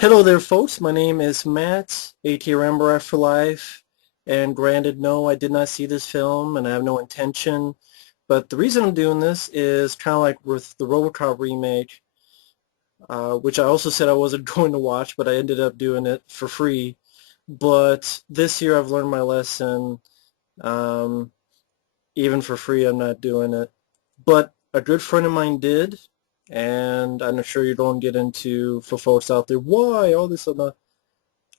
Hello there, folks. My name is Matt, AT Remember for Life. And granted, no, I did not see this film, and I have no intention. But the reason I'm doing this is kind of like with the RoboCop remake, which I also said I wasn't going to watch, but I ended up doing it for free. But this year I've learned my lesson. Um, Even for free, I'm not doing it. But a good friend of mine did, and I'm sure you don't get into, for folks out there, why all this and that.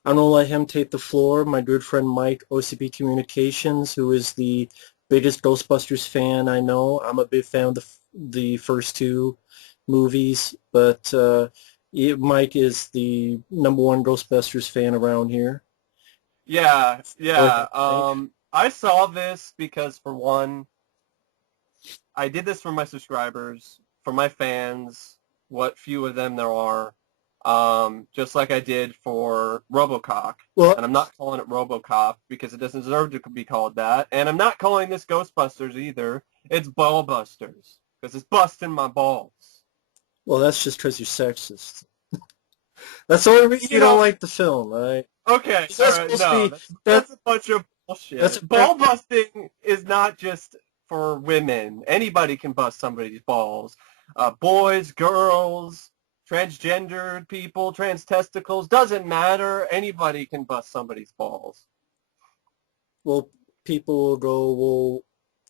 I'm going to let him take the floor. My good friend Mike, OCP Communications, who is the biggest Ghostbusters fan I know. I'm a big fan of the first two movies, but Mike is the number one Ghostbusters fan around here. Yeah, Go yeah. ahead, Mike. I saw this because, for one, I did this for my subscribers, for my fans, what few of them there are, just like I did for RoboCop. Well, And I'm not calling it RoboCop because it doesn't deserve to be called that. And I'm not calling this Ghostbusters either. It's Ballbusters because it's busting my balls. well, that's just because you're sexist. That's the only reason you You don't know, like the film, all right? okay, all That's right, supposed to no, be that's, that. that's a bunch of That's bullshit. a Ball busting is not just for women. Anybody can bust somebody's balls. Boys, girls, transgendered people, trans testicles, doesn't matter. Anybody can bust somebody's balls. well, people will go, well,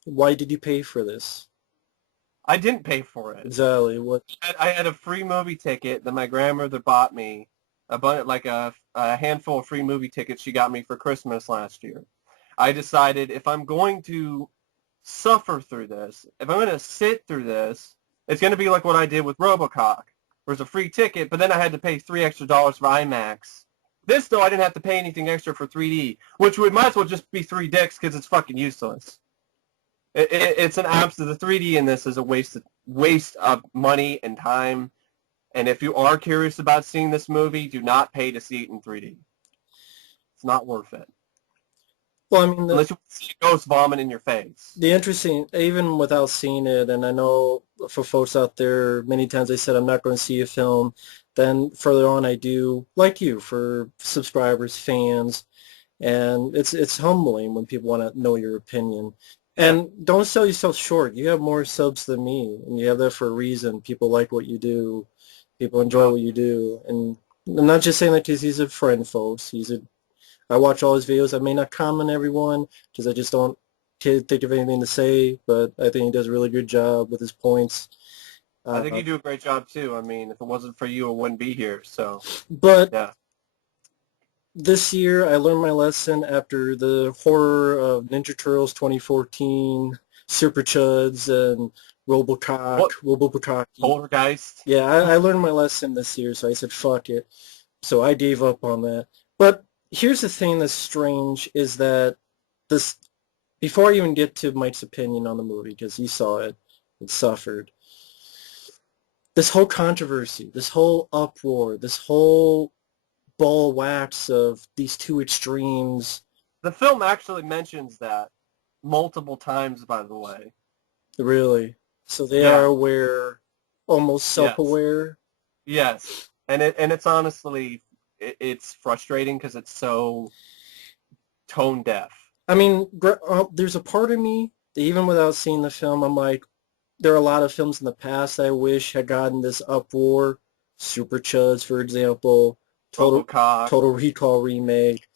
why did you pay for this? I didn't pay for it. Exactly. What? I had a free movie ticket that my grandmother bought me, a handful of free movie tickets she got me for Christmas last year. I decided if I'm going to suffer through this, if I'm going to sit through this, it's going to be like what I did with RoboCop. There's a free ticket, but then I had to pay $3 extra for IMAX. This, though, I didn't have to pay anything extra for 3D, which might as well just be 3 dicks because it's fucking useless. It's an absolute. The 3D in this is a waste of money and time. And if you are curious about seeing this movie, do not pay to see it in 3D. It's not worth it. Well, I mean, Unless you see a ghost vomit in your face. the interesting, even without seeing it, and I know for folks out there, many times they said I'm not going to see a film. Then further on, I do, like you, for subscribers, fans, and it's humbling when people want to know your opinion. Yeah. And don't sell yourself short. You have more subs than me, and you have that for a reason. People like what you do. People enjoy what you do, and I'm not just saying that because he's a friend, folks. I watch all his videos. I may not comment everyone because I just don't think of anything to say, but I think he does a really good job with his points. I think Uh, you do a great job too. I mean, if it wasn't for you, I wouldn't be here. So, but yeah. this year I learned my lesson after the horror of Ninja Turtles 2014, Super Chuds, and What? Robococky. Poltergeist? Yeah, I learned my lesson this year, so I said, fuck it. So I gave up on that. But here's the thing that's strange is that this, before I even get to Mike's opinion on the movie, because he saw it and suffered, this whole controversy, this whole uproar, this whole ball of wax of these two extremes, The film actually mentions that multiple times, by the way. really. So they are Yeah. aware, almost Yes. self-aware. Yes. And it's honestly it's frustrating because it's so tone deaf. I mean, there's a part of me that even without seeing the film, I'm like, there are a lot of films in the past I wish had gotten this uproar. Super Chuds, for example, RoboCop. Total Recall remake,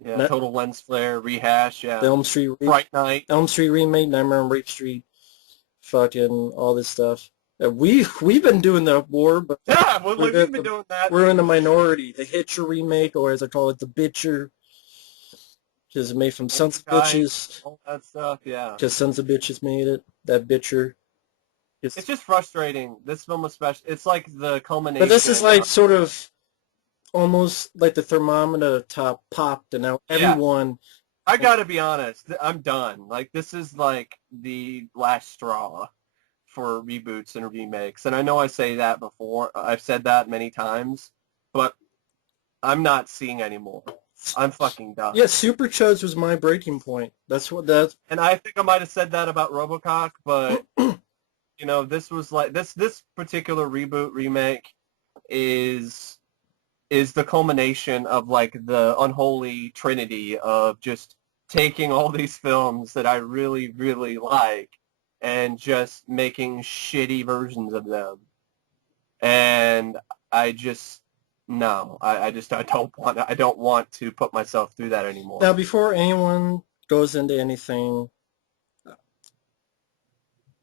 Yeah. Not, Total Lens Flare. Rehash. the Yeah. Fright Night. Elm Street remake, Nightmare on Rape Street, fucking all this stuff. We've been doing the uproar, but Yeah. Well, we're like, we've been the doing that. we're in the minority. The Hitcher remake, or as I call it, the Bitcher, because it's made from Sons of Poltergeist. Bitches, All that stuff. Yeah. because Sons of Bitches made it. That Bitcher. It's It's, just frustrating. This film especially. It's like the but this is culmination. like sort of almost like the thermometer top popped, and now Yeah. everyone. I gotta be honest. I'm done. Like, this is like the last straw for reboots and remakes. And I know I say that before. I've said that many times, but I'm not seeing anymore. I'm fucking done. Yeah, Super Chuds was my breaking point. That's And I think I might have said that about RoboCop, but this was like this particular reboot remake is is the culmination of like the unholy trinity of just taking all these films that I really, really like and just making shitty versions of them. And I just no, I don't want to put myself through that anymore. Now, before anyone goes into anything,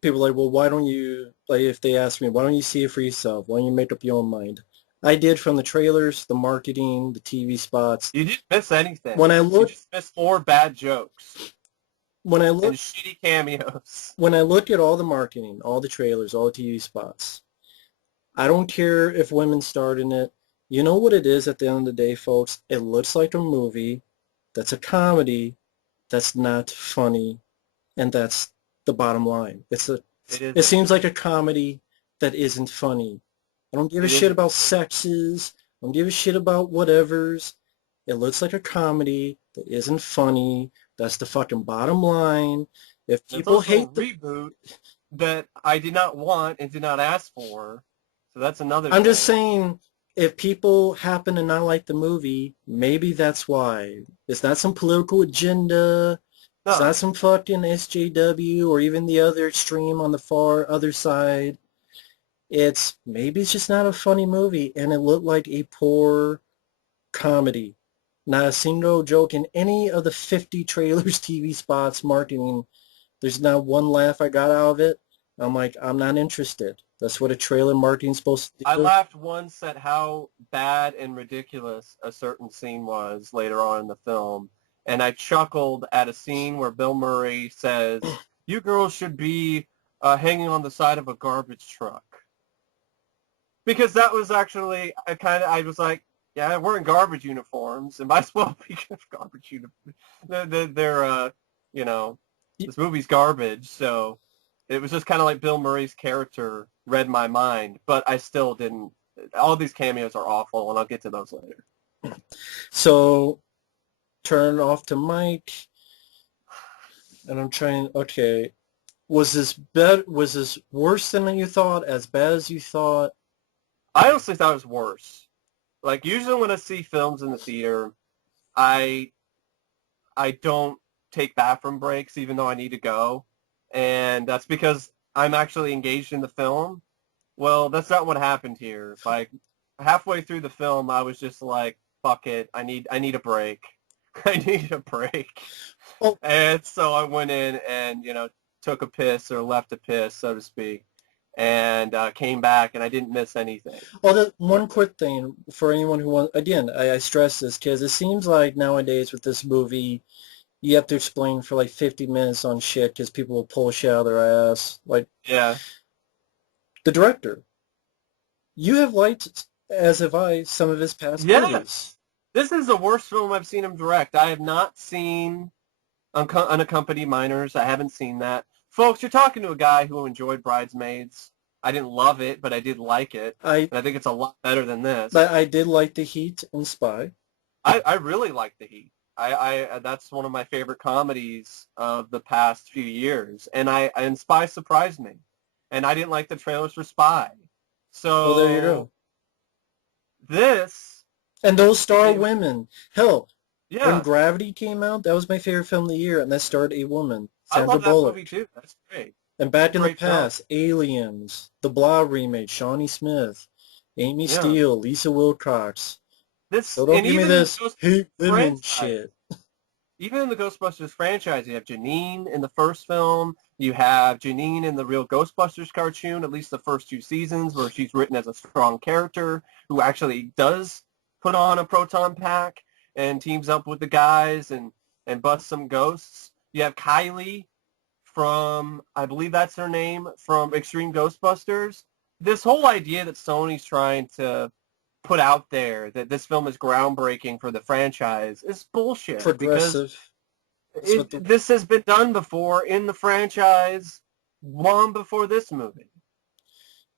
people are like, well, why don't you, like, if they ask me, why don't you see it for yourself? Why don't you make up your own mind? I did, from the trailers, the marketing, the TV spots. You didn't miss anything. When I You look, just missed 4 bad jokes when I and look, shitty cameos. when I look at all the marketing, all the trailers, all the TV spots, I don't care if women starred in it. You know what it is at the end of the day, folks? It looks like a movie that's a comedy that's not funny, and that's the bottom line. It seems like a comedy that isn't funny. I don't give a shit about sexes. I don't give a shit about whatevers. It looks like a comedy that isn't funny. That's the fucking bottom line. If people hate the reboot that I did not want and did not ask for, so that's another I'm thing. just saying, if people happen to not like the movie, maybe that's why. It's not some political agenda. No. It's not some fucking SJW or even the other extreme on the far other side. Maybe it's just not a funny movie, and it looked like a poor comedy. Not a single joke in any of the 50 trailers, TV spots, marketing. There's not one laugh I got out of it. I'm like, I'm not interested. That's what a trailer marketing's supposed to do. I laughed once at how bad and ridiculous a certain scene was later on in the film, and I chuckled at a scene where Bill Murray says, "You girls should be hanging on the side of a garbage truck." Because that was actually I was like, yeah, we're in garbage uniforms, and might as well be garbage uniforms. They're you know, this movie's garbage, so it was just kind of like Bill Murray's character read my mind, but I still didn't. All these cameos are awful, and I'll get to those later. So, turn off to Mike, and I'm trying, okay, was this worse than you thought, as bad as you thought? I honestly thought it was worse. Like, usually when I see films in the theater, I don't take bathroom breaks even though I need to go. And that's because I'm actually engaged in the film. Well, that's not what happened here. Like, halfway through the film, I was just like, fuck it, I need a break. I need a break. Oh. And so I went in and, took a piss or left a piss, so to speak, and came back, and I didn't miss anything. Well, one quick thing for anyone who wants, again, I stress this because it seems like nowadays with this movie, you have to explain for like 50 minutes on shit because people will pull shit out of their ass. Like, yeah. The director, you have liked, as have I, some of his past movies. This is the worst film I've seen him direct. I have not seen Unaccompanied Minors. I haven't seen that. Folks, you're talking to a guy who enjoyed Bridesmaids. I didn't love it, but I did like it. And I think it's a lot better than this. But I did like The Heat and Spy. I really like The Heat. That's one of my favorite comedies of the past few years. And Spy surprised me. And I didn't like the trailers for Spy. So, well, there you go. This... And those star women. Hell, when Gravity came out, that was my favorite film of the year, and that starred a woman, Sandra Bullock. I love that movie, too. That's great. And Back in the Past, Aliens, the Blah remake, Shawnee Smith, Amy Steele, Lisa Wilcox. So don't give me this hate women shit. Even in the Ghostbusters franchise, you have Janine in the first film. You have Janine in the real Ghostbusters cartoon, at least the first 2 seasons, where she's written as a strong character who actually does put on a proton pack and teams up with the guys and busts some ghosts. You have Kylie from, I believe that's her name, from Extreme Ghostbusters. This whole idea that Sony's trying to put out there that this film is groundbreaking for the franchise is bullshit. Progressive. This has been done before in the franchise long before this movie.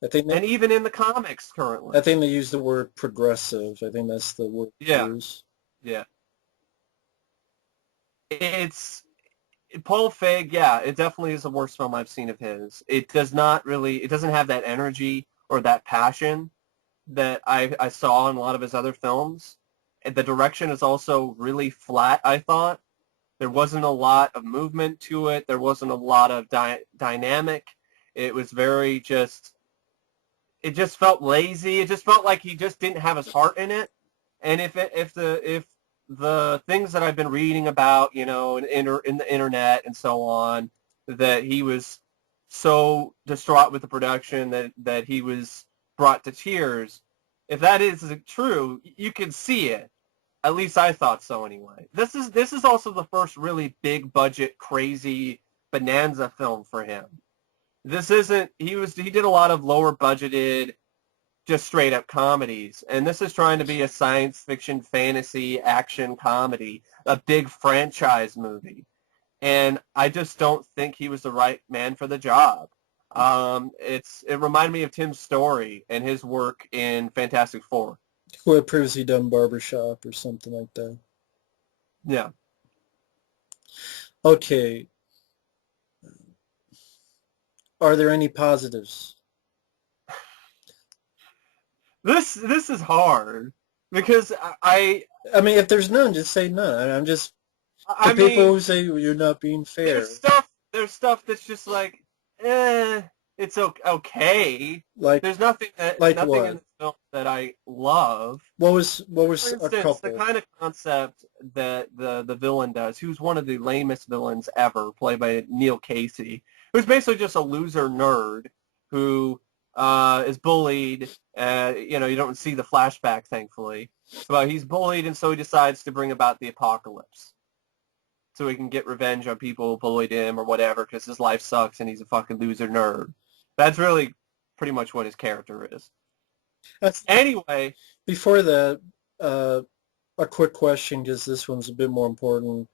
And even in the comics currently. I think they use the word progressive. I think that's the word they use. Yeah. It's Paul Feig, it definitely is the worst film I've seen of his. It doesn't have that energy or that passion that I saw in a lot of his other films. And the direction is also really flat, I thought. There wasn't a lot of movement to it. There wasn't a lot of dynamic. It was very just, it just felt lazy. It just felt like he just didn't have his heart in it. And if the things that I've been reading about, you know, in the internet and so on, that he was so distraught with the production that he was brought to tears. If that is true, you can see it. At least I thought so anyway. This is also the first really big budget, crazy bonanza film for him. This isn't, he did a lot of lower budgeted, just straight up comedies. And this is trying to be a science fiction, fantasy, action comedy, a big franchise movie. And I just don't think he was the right man for the job. It reminded me of Tim Story and his work in Fantastic Four. Who had previously done Barbershop or something like that. Yeah. Okay. Are there any positives? This is hard because I mean, if there's none, just say none. I'm just I the people mean, who say you're not being fair. There's stuff that's just like, it's okay. Like, there's nothing like in what? this film that I love. What was For instance, a couple? the kind of concept that the villain does, who's one of the lamest villains ever, played by Neil Casey, who's basically just a loser nerd who is bullied. You know, you don't see the flashback, thankfully, but he's bullied, and so he decides to bring about the apocalypse, so he can get revenge on people who bullied him or whatever, because his life sucks and he's a fucking loser nerd. That's really pretty much what his character is. Anyway. Before that, a quick question, because this one's a bit more important.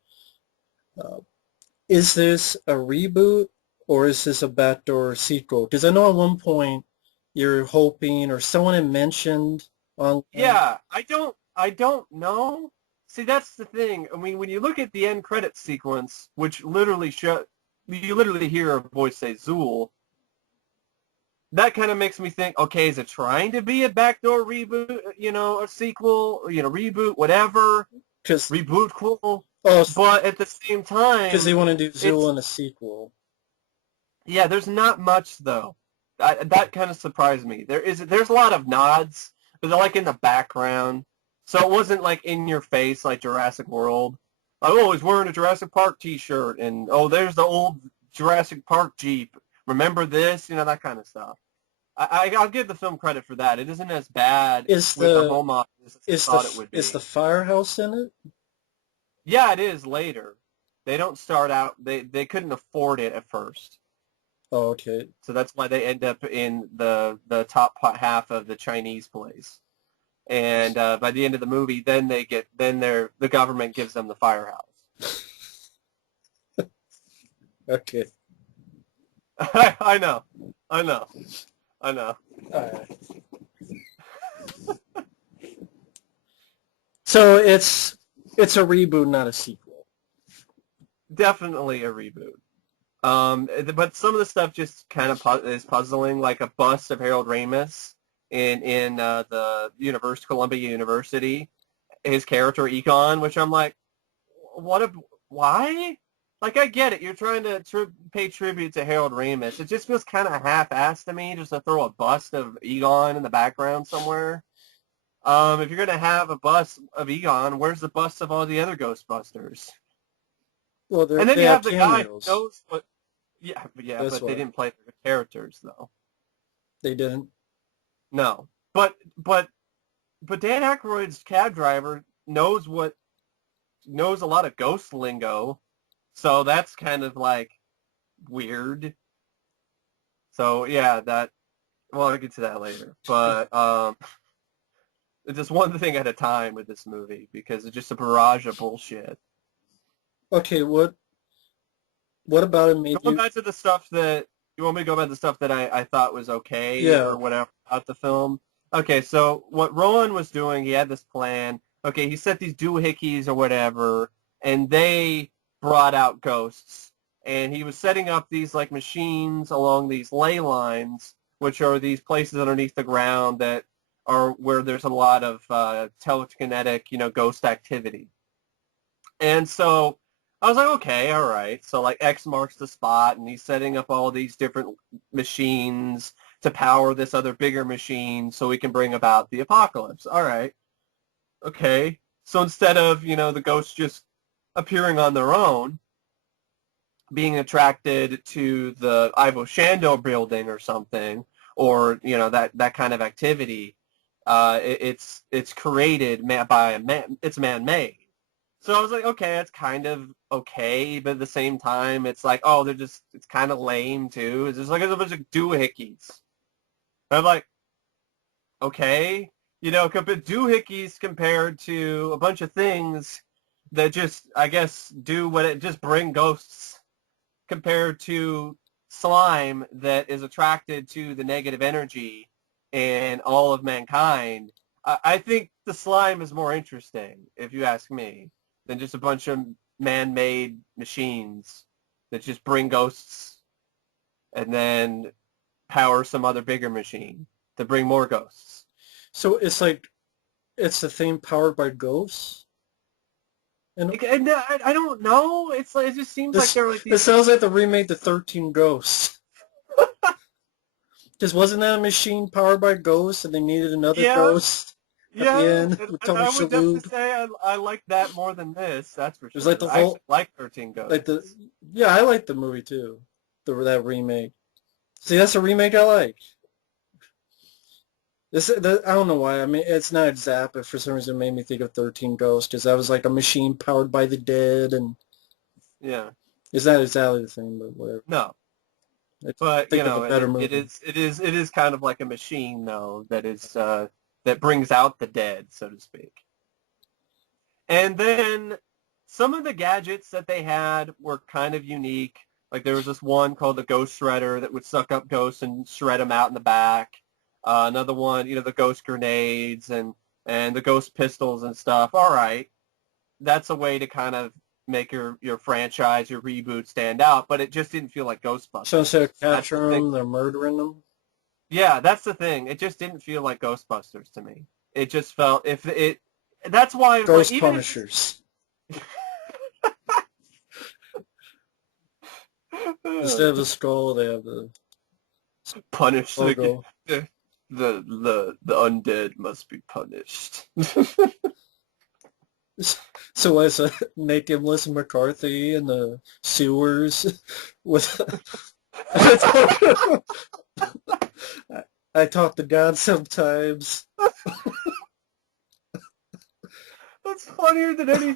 Is this a reboot, or is this a backdoor sequel? Because I know at one point you're hoping, or someone had mentioned on... Yeah, I don't know. See, that's the thing. I mean, when you look at the end credits sequence, which literally you literally hear a voice say Zool, that kind of makes me think, okay, is it trying to be a backdoor reboot, you know, a sequel, you know, reboot, whatever, reboot cool, but at the same time... Because they want to do Zool in a sequel. Yeah, there's not much, though. That kind of surprised me. There's a lot of nods, but they're like in the background. So it wasn't like in your face like Jurassic World. Like, oh, he's wearing a Jurassic Park t-shirt, and oh, there's the old Jurassic Park Jeep. Remember this? You know, that kind of stuff. I'll give the film credit for that. It isn't as bad with the home office as I thought it would be. Is the firehouse in it? Yeah, it is later. They don't start out, they couldn't afford it at first. Oh, okay. So that's why they end up in the top half of the Chinese place. And by the end of the movie, then the government gives them the firehouse. Okay. I know. All right. So it's a reboot, not a sequel. Definitely a reboot. But some of the stuff just kind of is puzzling, like a bust of Harold Ramis in the Columbia University, his character Egon, which I'm like, why? Like, I get it. You're trying to pay tribute to Harold Ramis. It just feels kind of half-assed to me, just to throw a bust of Egon in the background somewhere. If you're going to have a bust of Egon, where's the bust of all the other Ghostbusters? Well, and then you have the cameos. guy who knows what... Yeah, but they didn't play their characters, though. They didn't? No. But Dan Aykroyd's cab driver knows a lot of ghost lingo, so that's kind of, like, weird. So, yeah, I'll get to that later. But, just one thing at a time with this movie, because it's just a barrage of bullshit. Okay, what about it made Going back to the stuff that... You want me to go about the stuff that I thought was okay or whatever about the film? Okay, so what Rowan was doing, he had this plan. Okay, he set these doohickeys or whatever, and they brought out ghosts. And he was setting up these, like, machines along these ley lines, which are these places underneath the ground that are where there's a lot of telekinetic, ghost activity. And so I was like, okay, all right. So like X marks the spot, and he's setting up all these different machines to power this other bigger machine so we can bring about the apocalypse. All right. Okay. So instead of, the ghosts just appearing on their own, being attracted to the Ivo Shando building or something, or, that kind of activity, it's created by a man, it's man-made. So I was like, okay, it's kind of okay, but at the same time, it's like, oh, it's kind of lame too. It's just like a bunch of doohickeys. I'm like, okay, doohickeys compared to a bunch of things that just, I guess, just bring ghosts, compared to slime that is attracted to the negative energy and all of mankind. I think the slime is more interesting, if you ask me, than just a bunch of man-made machines that just bring ghosts and then power some other bigger machine to bring more ghosts. So it's like, it's the thing powered by ghosts? And I don't know. It's like, it just seems like they're like these... It sounds like they remade the 13 Ghosts. Because wasn't that a machine powered by ghosts, and they needed another ghost at the end? And I would definitely say I like that more than this. That's for sure. It was like the whole, I like 13 Ghosts. I like the movie too. That remake. See, that's a remake I like. I don't know why. I mean, it's not exact, but for some reason it made me think of 13 Ghosts, because that was like a machine powered by the dead, and yeah, it's not exactly the same, but whatever. No, but it is kind of like a machine though that brings out the dead, so to speak. And then some of the gadgets that they had were kind of unique. Like there was this one called the Ghost Shredder that would suck up ghosts and shred them out in the back. Another one, the ghost grenades and the ghost pistols and stuff. All right, that's a way to kind of make your franchise, your reboot stand out, but it just didn't feel like Ghostbusters. So instead of capturing them, they're murdering them? Yeah, that's the thing. It just didn't feel like Ghostbusters to me. It just felt, that's why... Ghost Punishers. Instead of the skull, they have the... Punish logo. The undead must be punished. So I said, naked Melissa McCarthy in the sewers with... I talk to God sometimes. That's funnier than any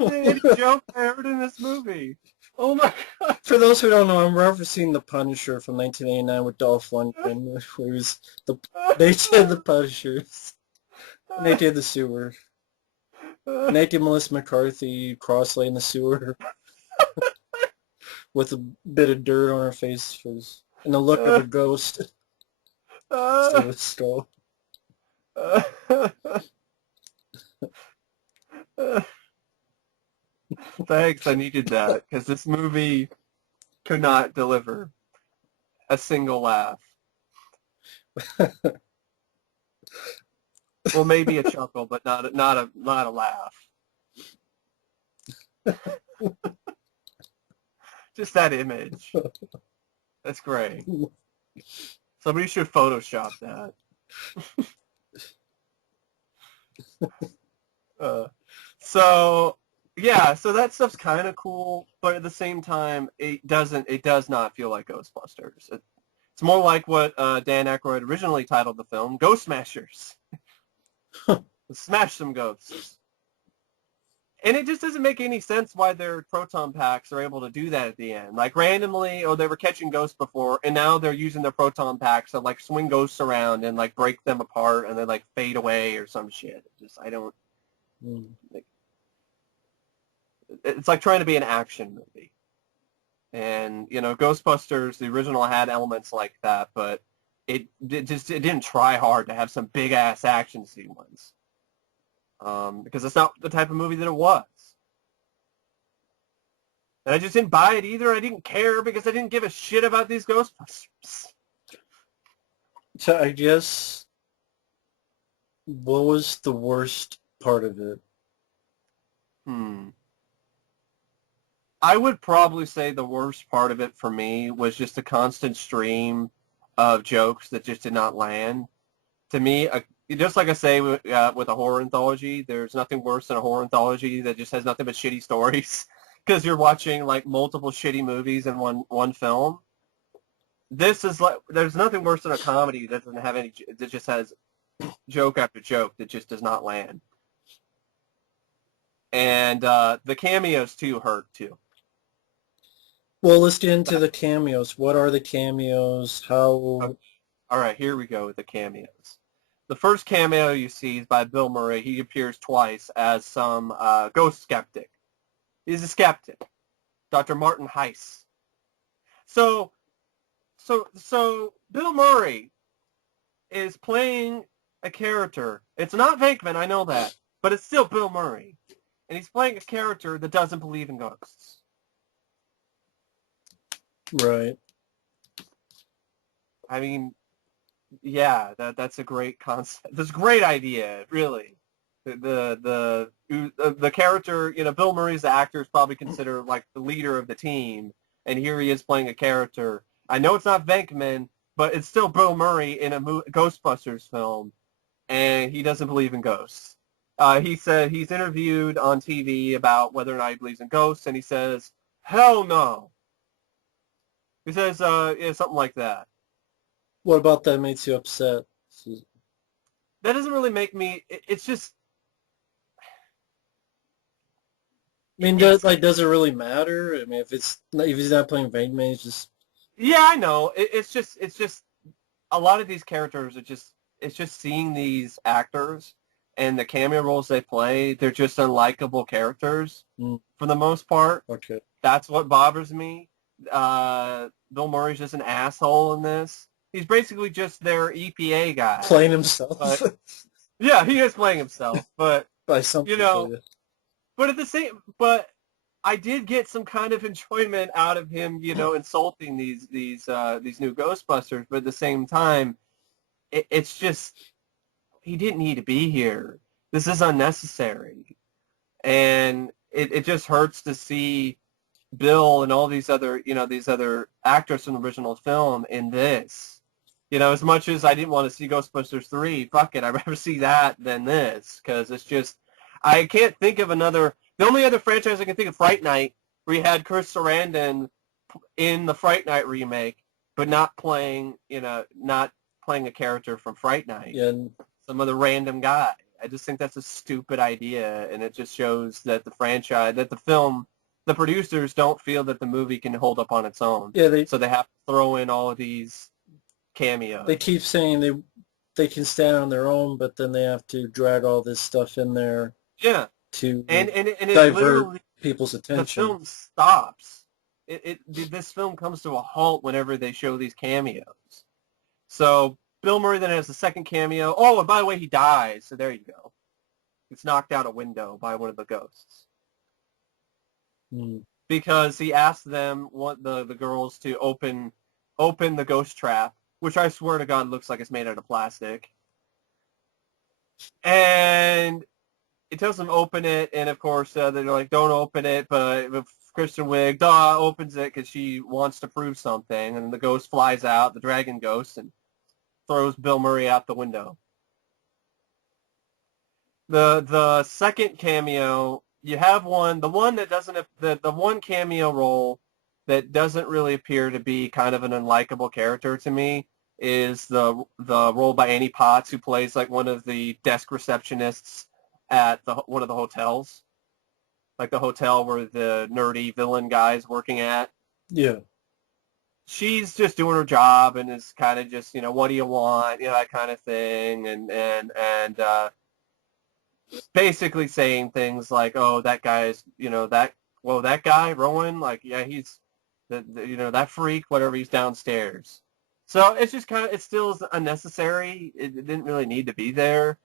joke I heard in this movie. Oh my God. For those who don't know, I'm referencing The Punisher from 1989 with Dolph Lundgren, where they did the Punishers. And they did the sewer. Naked Melissa McCarthy cross-lay in the sewer with a bit of dirt on her face and the look of a ghost instead of a skull. Thanks, I needed that, because this movie could not deliver a single laugh. Well, maybe a chuckle, but not a laugh. Just that image. That's great. Somebody should Photoshop that. So that stuff's kind of cool, but at the same time, it does not feel like Ghostbusters. It's more like what Dan Aykroyd originally titled the film, Ghost Smashers. Smash some ghosts. And it just doesn't make any sense why their proton packs are able to do that at the end. Like randomly, they were catching ghosts before, and now they're using their proton packs to like swing ghosts around and like break them apart and then like fade away or some shit. I don't... It's like trying to be an action movie. And, Ghostbusters, the original, had elements like that, but it didn't try hard to have some big-ass action sequence. Because it's not the type of movie that it was. And I just didn't buy it either. I didn't care because I didn't give a shit about these Ghostbusters. So I guess What was the worst part of it? I would probably say the worst part of it for me was just the constant stream of jokes that just did not land. To me, just like I say with a horror anthology, there's nothing worse than a horror anthology that just has nothing but shitty stories because you're watching like multiple shitty movies in one film. This is like there's nothing worse than a comedy that doesn't have any that just has joke after joke that just does not land. And the cameos too hurt too. Well, let's get into the cameos. What are the cameos? How? All right, here we go with the cameos. The first cameo you see is by Bill Murray. He appears twice as some ghost skeptic. He's a skeptic, Dr. Martin Heiss. So Bill Murray is playing a character. It's not Venkman, I know that, but it's still Bill Murray, and he's playing a character that doesn't believe in ghosts. Right. I mean, yeah, that's a great concept. That's a great idea, really. The character, Bill Murray's the actor is probably considered like the leader of the team, and here he is playing a character. I know it's not Venkman, but it's still Bill Murray in a Ghostbusters film, and he doesn't believe in ghosts. He said he's interviewed on TV about whether or not he believes in ghosts, and he says, "Hell no." He says, yeah, something like that. What about that makes you upset? That doesn't really make me. It's just. I mean, does it really matter? I mean, if he's not playing Venkman, he's just. Yeah, I know. It's just a lot of these characters are just. It's just seeing these actors and the cameo roles they play. They're just unlikable characters for the most part. Okay. That's what bothers me. Bill Murray's just an asshole in this. He's basically just their EPA guy. Playing himself. But, yeah, he is playing himself, but by some people, yeah. But at the same, but I did get some kind of enjoyment out of him, insulting these new Ghostbusters. But at the same time, it's just he didn't need to be here. This is unnecessary, and it just hurts to see Bill and all these other actors from the original film in this. As much as I didn't want to see Ghostbusters 3, fuck it, I'd rather see that than this, because it's just, I can't think of the only other franchise I can think of, Fright Night, where you had Chris Sarandon in the Fright Night remake, but not playing a character from Fright Night. Yeah. Some other random guy. I just think that's a stupid idea, and it just shows that the producers don't feel that the movie can hold up on its own. Yeah, so they have to throw in all of these cameos. They keep saying they can stand on their own, but then they have to drag all this stuff in there. Yeah. To and divert people's attention. The film stops. This film comes to a halt whenever they show these cameos. So Bill Murray then has the second cameo. Oh, and by the way, he dies. So there you go. It's knocked out a window by one of the ghosts. Because he asked them, the girls, to open the ghost trap, which I swear to God looks like it's made out of plastic. And it tells them to open it, and of course they're like, don't open it, but Kristen Wiig opens it because she wants to prove something, and the ghost flies out, the dragon ghost, and throws Bill Murray out the window. The second cameo, you have the one cameo role that doesn't really appear to be kind of an unlikable character to me is the role by Annie Potts, who plays like one of the desk receptionists at one of the hotels, like the hotel where the nerdy villain guy is working at. Yeah. She's just doing her job and is kind of just, what do you want, that kind of thing, and basically saying things like, oh, that guy's, that guy, Rowan, like, yeah, he's, that freak, whatever, he's downstairs. So it's just it still is unnecessary. It didn't really need to be there.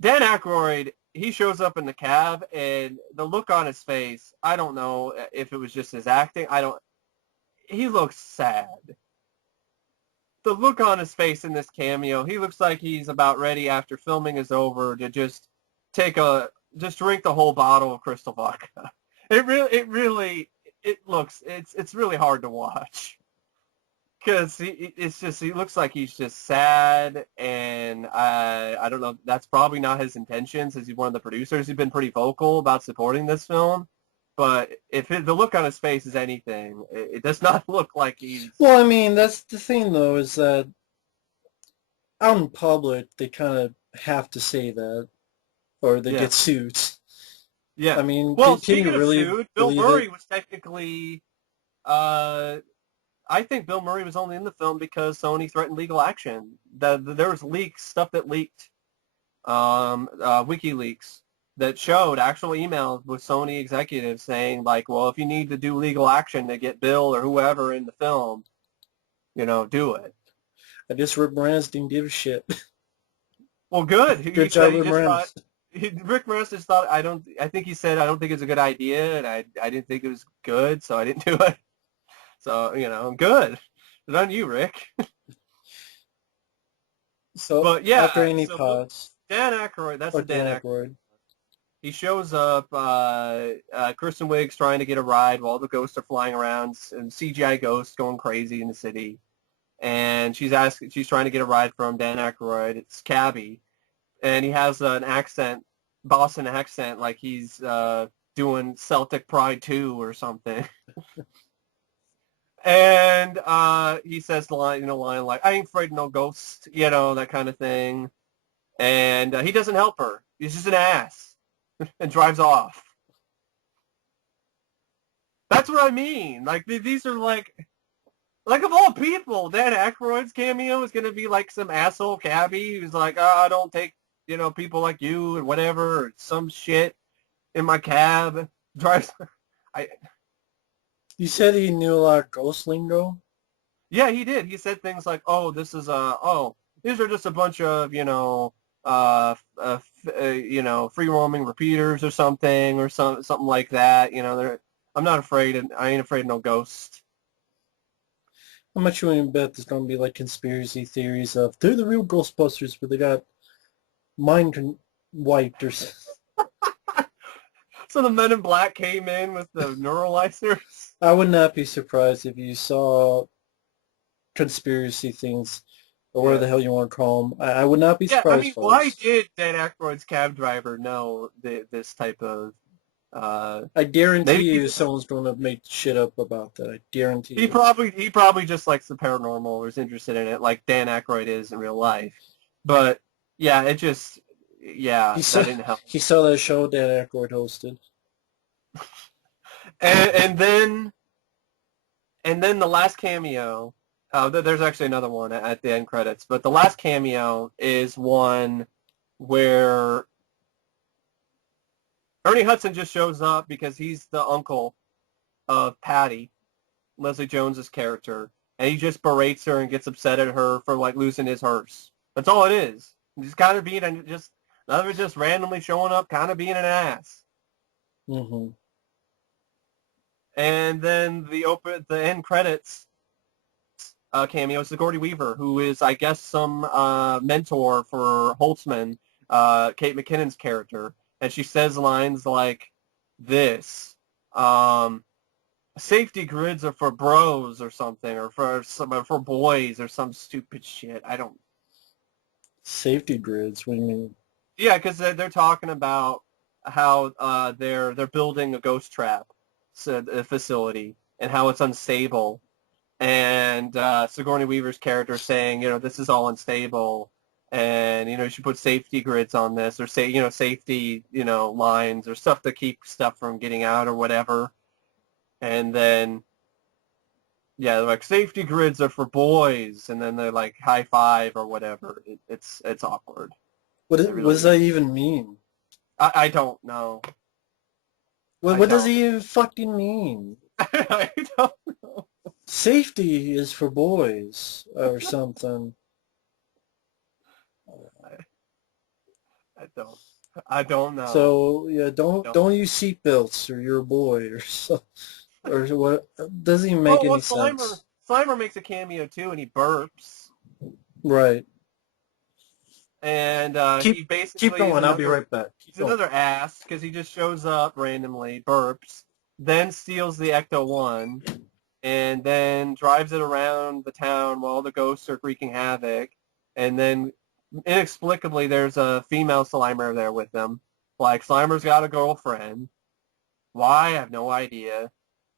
Dan Aykroyd, he shows up in the cab, and the look on his face, I don't know if it was just his acting. He looks sad. the look on his face in this cameo, he looks like he's about ready after filming is over to just just drink the whole bottle of Crystal Vodka. It's really hard to watch because he looks like he's just sad, and I don't know, that's probably not his intentions, as he's one of the producers. He's been pretty vocal about supporting this film, but if the look on his face is anything, it does not look like he's. Well, I mean, that's the thing, though, is that out in public, they kind of have to say that, or they Yeah. get sued. Yeah. I mean, Well, can you speaking of really sued, Bill believe Murray it? was technically. Uh, I think Bill Murray was only in the film because Sony threatened legal action. There was stuff that leaked, WikiLeaks, that showed actual emails with Sony executives saying, like, well, if you need to do legal action to get Bill or whoever in the film, do it. I guess Rick Moranis didn't give a shit. Well, good. He Good said job, he Rick just thought. Moranis. Rick Moranis just thought, I think he said, I don't think it's a good idea, and I didn't think it was good, so I didn't do it. So, good. Good on you, Rick. So, But yeah, after any so pods, Dan Aykroyd, that's or the Dan Dan Aykroyd. Aykroyd. He shows up, Kristen Wiig's trying to get a ride while the ghosts are flying around, and CGI ghosts going crazy in the city. And she's trying to get a ride from Dan Aykroyd. It's Cabbie. And he has an accent, Boston accent, like he's doing Celtic Pride 2 or something. And he says the line like, I ain't afraid of no ghost, that kind of thing. And he doesn't help her. He's just an ass and drives off. That's what I mean. Like, these are like of all people, Dan Aykroyd's cameo is going to be like some asshole cabbie who's like, oh, I don't take, people like you and whatever, or some shit in my cab. Drives. You said he knew a lot of ghost lingo? Yeah, he did. He said things like, "Oh, these are just a bunch of free roaming repeaters or something something like that." I'm not afraid, and I ain't afraid of no ghost. How much you want to bet there's going to be like conspiracy theories of they're the real Ghostbusters, but they got wiped or something? So the Men in Black came in with the neuralizers. I would not be surprised if you saw conspiracy things, or whatever the hell you want to call them. I would not be Yeah, I surprised, mean, why folks. did Dan Aykroyd's cab driver know this type of? I Maybe guarantee he you just someone's going to make shit up about that. I guarantee he you. probably just likes the paranormal or is interested in it, like Dan Aykroyd is in real life. But yeah, that didn't help. He saw that show Dan Aykroyd hosted. And then the last cameo. There's actually another one at the end credits, but the last cameo is one where Ernie Hudson just shows up because he's the uncle of Patty, Leslie Jones's character, and he just berates her and gets upset at her for like losing his hearse. That's all it is. He's kind of just randomly showing up, kind of being an ass. Mm-hmm. And then the end credits cameo is Sigourney Weaver, who is, I guess, some mentor for Holtzman, Kate McKinnon's character, and she says lines like this: "Safety grids are for bros or something, or for boys or some stupid shit." I don't. Safety grids? What do you mean? Yeah, because they're talking about how they're building a ghost trap facility and how it's unstable. And Sigourney Weaver's character saying, this is all unstable, and you should put safety grids on this, or safety, lines or stuff to keep stuff from getting out or whatever. And then, yeah, they're like, safety grids are for boys, and then they're like high five or whatever. It's awkward. What It really does that even mean? I don't know. What does it even fucking mean? I don't know. Safety is for boys or something. I don't know. So yeah, don't use seatbelts or you're a boy or so, or what? Doesn't even make any sense. Slimer makes a cameo too, and he burps. Right. And he Keep basically is going. I'll be another right back. Keep he's going. another ass because he just shows up randomly, burps, then steals the Ecto-1, and then drives it around the town while the ghosts are wreaking havoc. And then inexplicably, there's a female Slimer there with them. Like, Slimer's got a girlfriend. Why? I have no idea.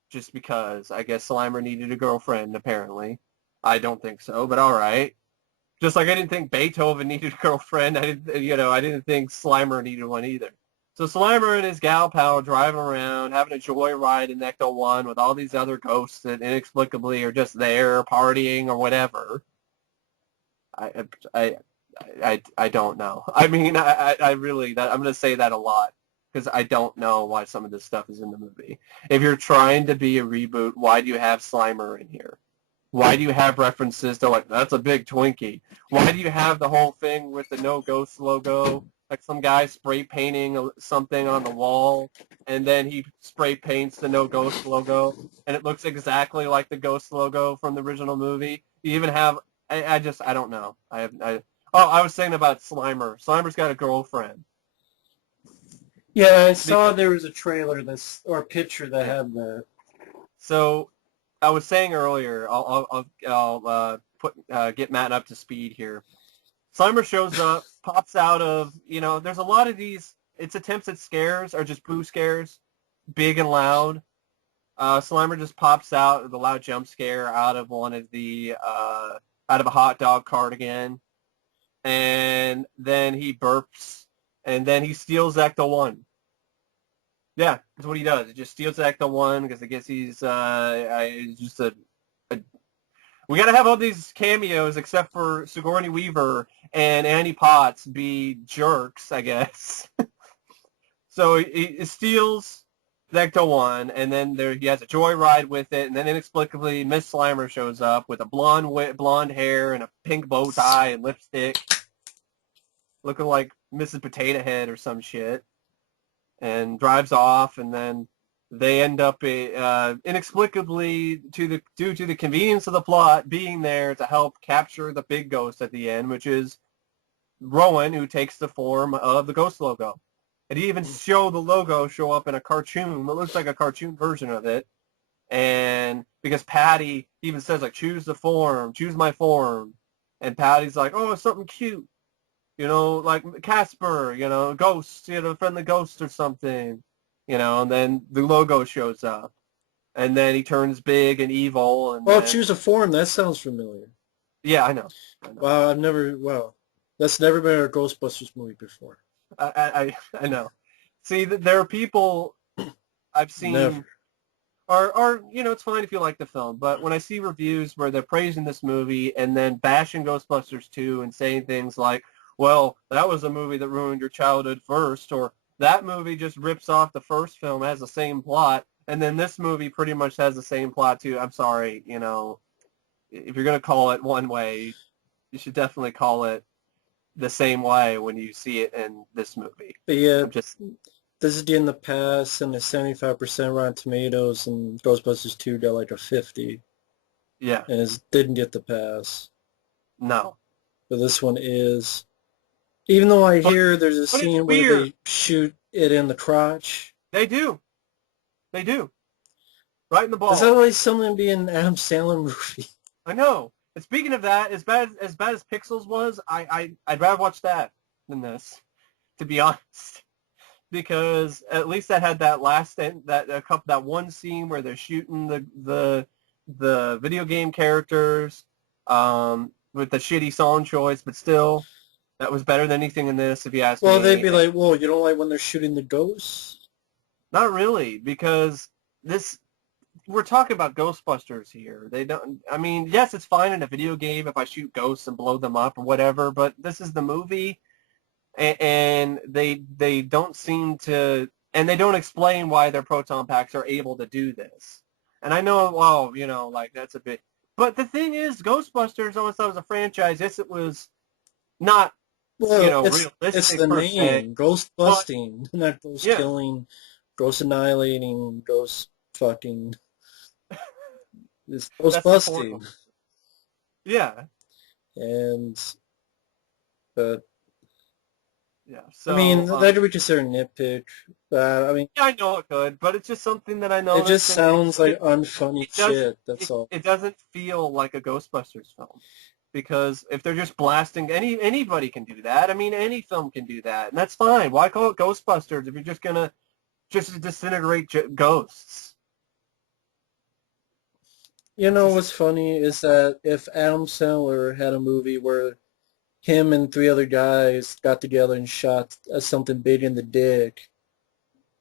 Just because. I guess Slimer needed a girlfriend, apparently. I don't think so, but all right. Just like I didn't think Beethoven needed a girlfriend, I didn't think Slimer needed one either. So Slimer and his gal pal driving around, having a joyride in Ecto-1 with all these other ghosts that inexplicably are just there partying or whatever. I I I don't know. I mean, I really I'm going to say that a lot because I don't know why some of this stuff is in the movie. If you're trying to be a reboot, why do you have Slimer in here? Why do you have references to, like, that's a big Twinkie? Why do you have the whole thing with the No Ghost logo? Like some guy spray painting something on the wall, and then he spray paints the No Ghost logo, and it looks exactly like the Ghost logo from the original movie. You even have, I don't know. I was saying about Slimer. Slimer's got a girlfriend. Yeah, I saw there was a trailer or a picture that had that. So I was saying earlier, I'll get Matt up to speed here. Slimer shows up, pops out of, there's a lot of these, its attempts at scares are just boo scares, big and loud. Slimer just pops out with a loud jump scare out of out of a hot dog cardigan, and then he burps, and then he steals Ecto-1. Yeah, that's what he does. He just steals Ecto-1 because I guess he's just we got to have all these cameos except for Sigourney Weaver and Annie Potts be jerks, I guess. So he steals the Ecto-1, and then he has a joyride with it, and then inexplicably Miss Slimer shows up with a blonde hair and a pink bow tie and lipstick, looking like Mrs. Potato Head or some shit, and drives off, and then they end up inexplicably, due to the convenience of the plot, being there to help capture the big ghost at the end, which is Rowan, who takes the form of the ghost logo. And he even show the logo show up in a cartoon. It looks like a cartoon version of it. And because Patty even says, like, choose the form, choose my form. And Patty's like, oh, something cute. Like Casper, ghost, friendly ghost or something. And then the logo shows up. And then he turns big and evil. And Well, choose a form. That sounds familiar. Yeah, I know. Wow, that's never been a Ghostbusters movie before. I know. See, there are people I've seen, Never. or it's fine if you like the film, but when I see reviews where they're praising this movie and then bashing Ghostbusters 2 and saying things like, well, that was a movie that ruined your childhood first, or that movie just rips off the first film, has the same plot, and then this movie pretty much has the same plot too. I'm sorry, if you're going to call it one way, you should definitely call it the same way when you see it in this movie. But yeah, this is in the past, and the 75% Rotten Tomatoes, and Ghostbusters 2 got like a 50. Yeah. And it didn't get the pass. No. But this one is. Even though I hear there's a scene where they shoot it in the crotch. They do. They do. Right in the ball. Is that like something be an Adam Sandler movie? I know. And speaking of that, as bad as Pixels was, I'd rather watch that than this, to be honest. Because at least that had that that one scene where they're shooting the video game characters with the shitty song choice, but still, that was better than anything in this, if you ask me. Well, they'd be like, "Whoa, you don't like when they're shooting the ghosts?" Not really, because we're talking about Ghostbusters here. They don't. I mean, yes, it's fine in a video game if I shoot ghosts and blow them up or whatever, but this is the movie. And they don't seem to, and they don't explain why their proton packs are able to do this. And I know, well, like that's a bit. But the thing is, Ghostbusters, almost thought it was a franchise. Yes, it was not, realistic. It's the name, ghost busting, not ghost killing, ghost annihilating, ghost fucking. It's ghost busting. Yeah. and but Yeah. I mean So that would be considered nitpick. I mean, yeah, I know it could, but it's just something that I it just noticed, and sounds like unfunny it doesn't shit. That's all. it doesn't feel like a Ghostbusters film. Because if they're just blasting, anybody can do that. I mean, any film can do that, and that's fine. Why call it Ghostbusters if you're just gonna just disintegrate ghosts? You It's know just what's funny is that if Adam Sandler had a movie where him and three other guys got together and shot something big in the dick,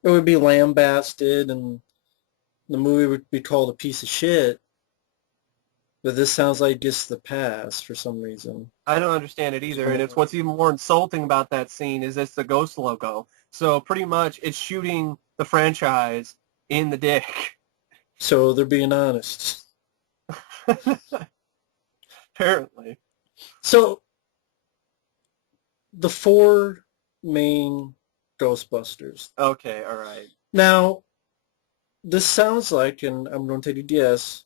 it would be lambasted and the movie would be called a piece of shit. But this sounds like just the past for some reason. I don't understand it either, and it's So, what's even more insulting about that scene is it's the ghost logo. So pretty much, it's shooting the franchise in the dick. so they're being honest. Apparently. So the four main Ghostbusters. Okay, all right. Now, this sounds like, and I'm going to take a guess,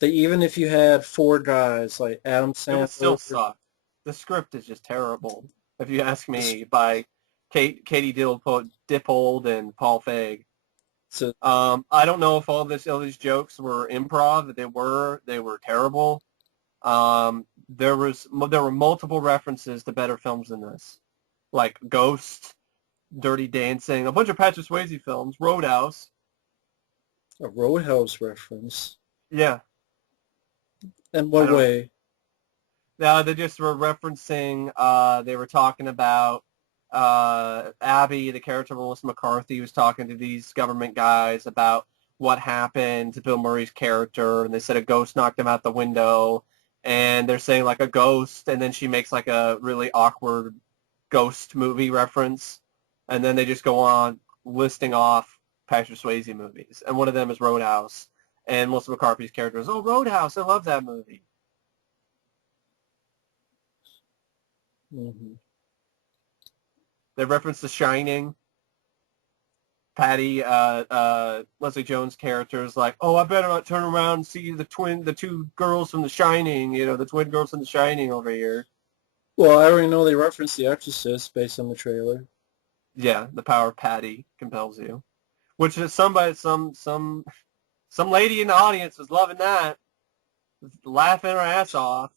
that even if you had four guys like Adam It would still Sandler, suck. The script is just terrible, if you ask me, by Katie Dippold and Paul Feig. so I don't know if all these jokes were improv. They were terrible. There were multiple references to better films than this, like Ghost, Dirty Dancing, a bunch of Patrick Swayze films, Roadhouse. a Roadhouse reference. Yeah, In I what don't. way? They just were referencing. They were talking about Abby, the character of Melissa McCarthy, was talking to these government guys about what happened to Bill Murray's character, and they said a ghost knocked him out the window, and they're saying like a ghost, and then she makes like a really awkward ghost movie reference, and then they just go on listing off Patrick Swayze movies, and one of them is Roadhouse, and Melissa McCarthy's character is, oh, Roadhouse, I love that movie. Hmm. They reference The Shining. Patty, Leslie Jones' character is like, oh, I better not turn around and see the two girls from The Shining, the twin girls from The Shining over here. Well, I already know they referenced The Exorcist based on the trailer. Yeah, the power of Patty compels you. Which is some lady in the audience was loving that, laughing her ass off.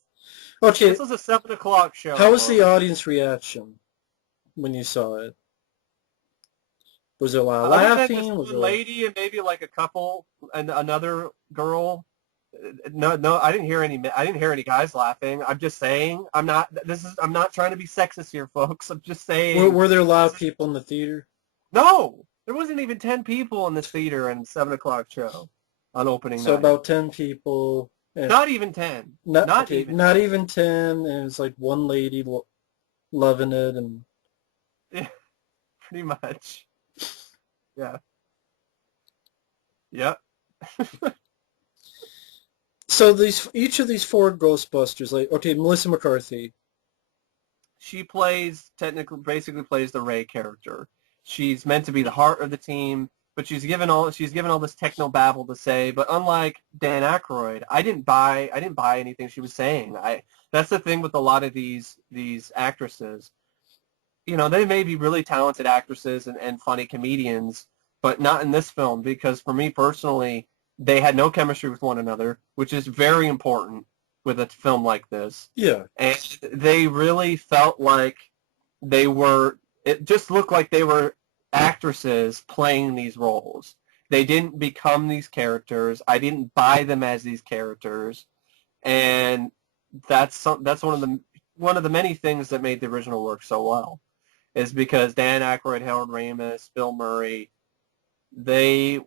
Okay, This was a 7 o'clock show, how was the folks. audience reaction when you saw it? Was there a lot of Other than this laughing? Was one there like, lady and maybe like a couple and another girl, no, I didn't hear any guys laughing. I'm just saying, I'm not trying to be sexist here, folks. I'm just saying, were there a lot this of is, people in the theater? no, there wasn't even 10 people in this theater in 7 o'clock show on opening So night. about 10 people. And Not even 10. not Not okay, even not 10. even 10, and it's like one lady loving it, and Yeah, pretty much. Yeah. Yep. so each of these four Ghostbusters, like, okay, Melissa McCarthy. She basically plays the Ray character. She's meant to be the heart of the team, but she's given all this techno babble to say. But unlike Dan Aykroyd, I didn't buy anything she was saying. That's the thing with a lot of these actresses. They may be really talented actresses and funny comedians, but not in this film, because for me personally, they had no chemistry with one another, which is very important with a film like this. Yeah. And they really felt like it just looked like they were actresses playing these roles. They didn't become these characters. I didn't buy them as these characters. And that's one of the many things that made the original work so well, is because Dan Aykroyd, Harold Ramis, Bill Murray, they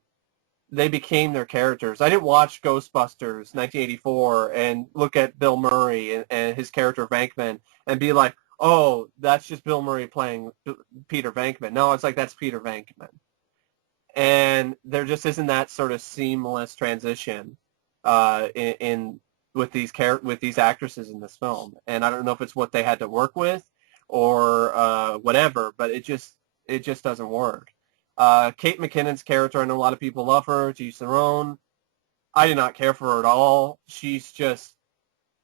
became their characters. I didn't watch Ghostbusters 1984 and look at Bill Murray and his character Venkman and be like, oh, that's just Bill Murray playing Peter Venkman. No, it's like, that's Peter Venkman. And there just isn't that sort of seamless transition in with these actresses in this film. And I don't know if it's what they had to work with or whatever, but it just doesn't work. Kate McKinnon's character, I know a lot of people love her, to each their own. I did not care for her at all. She's just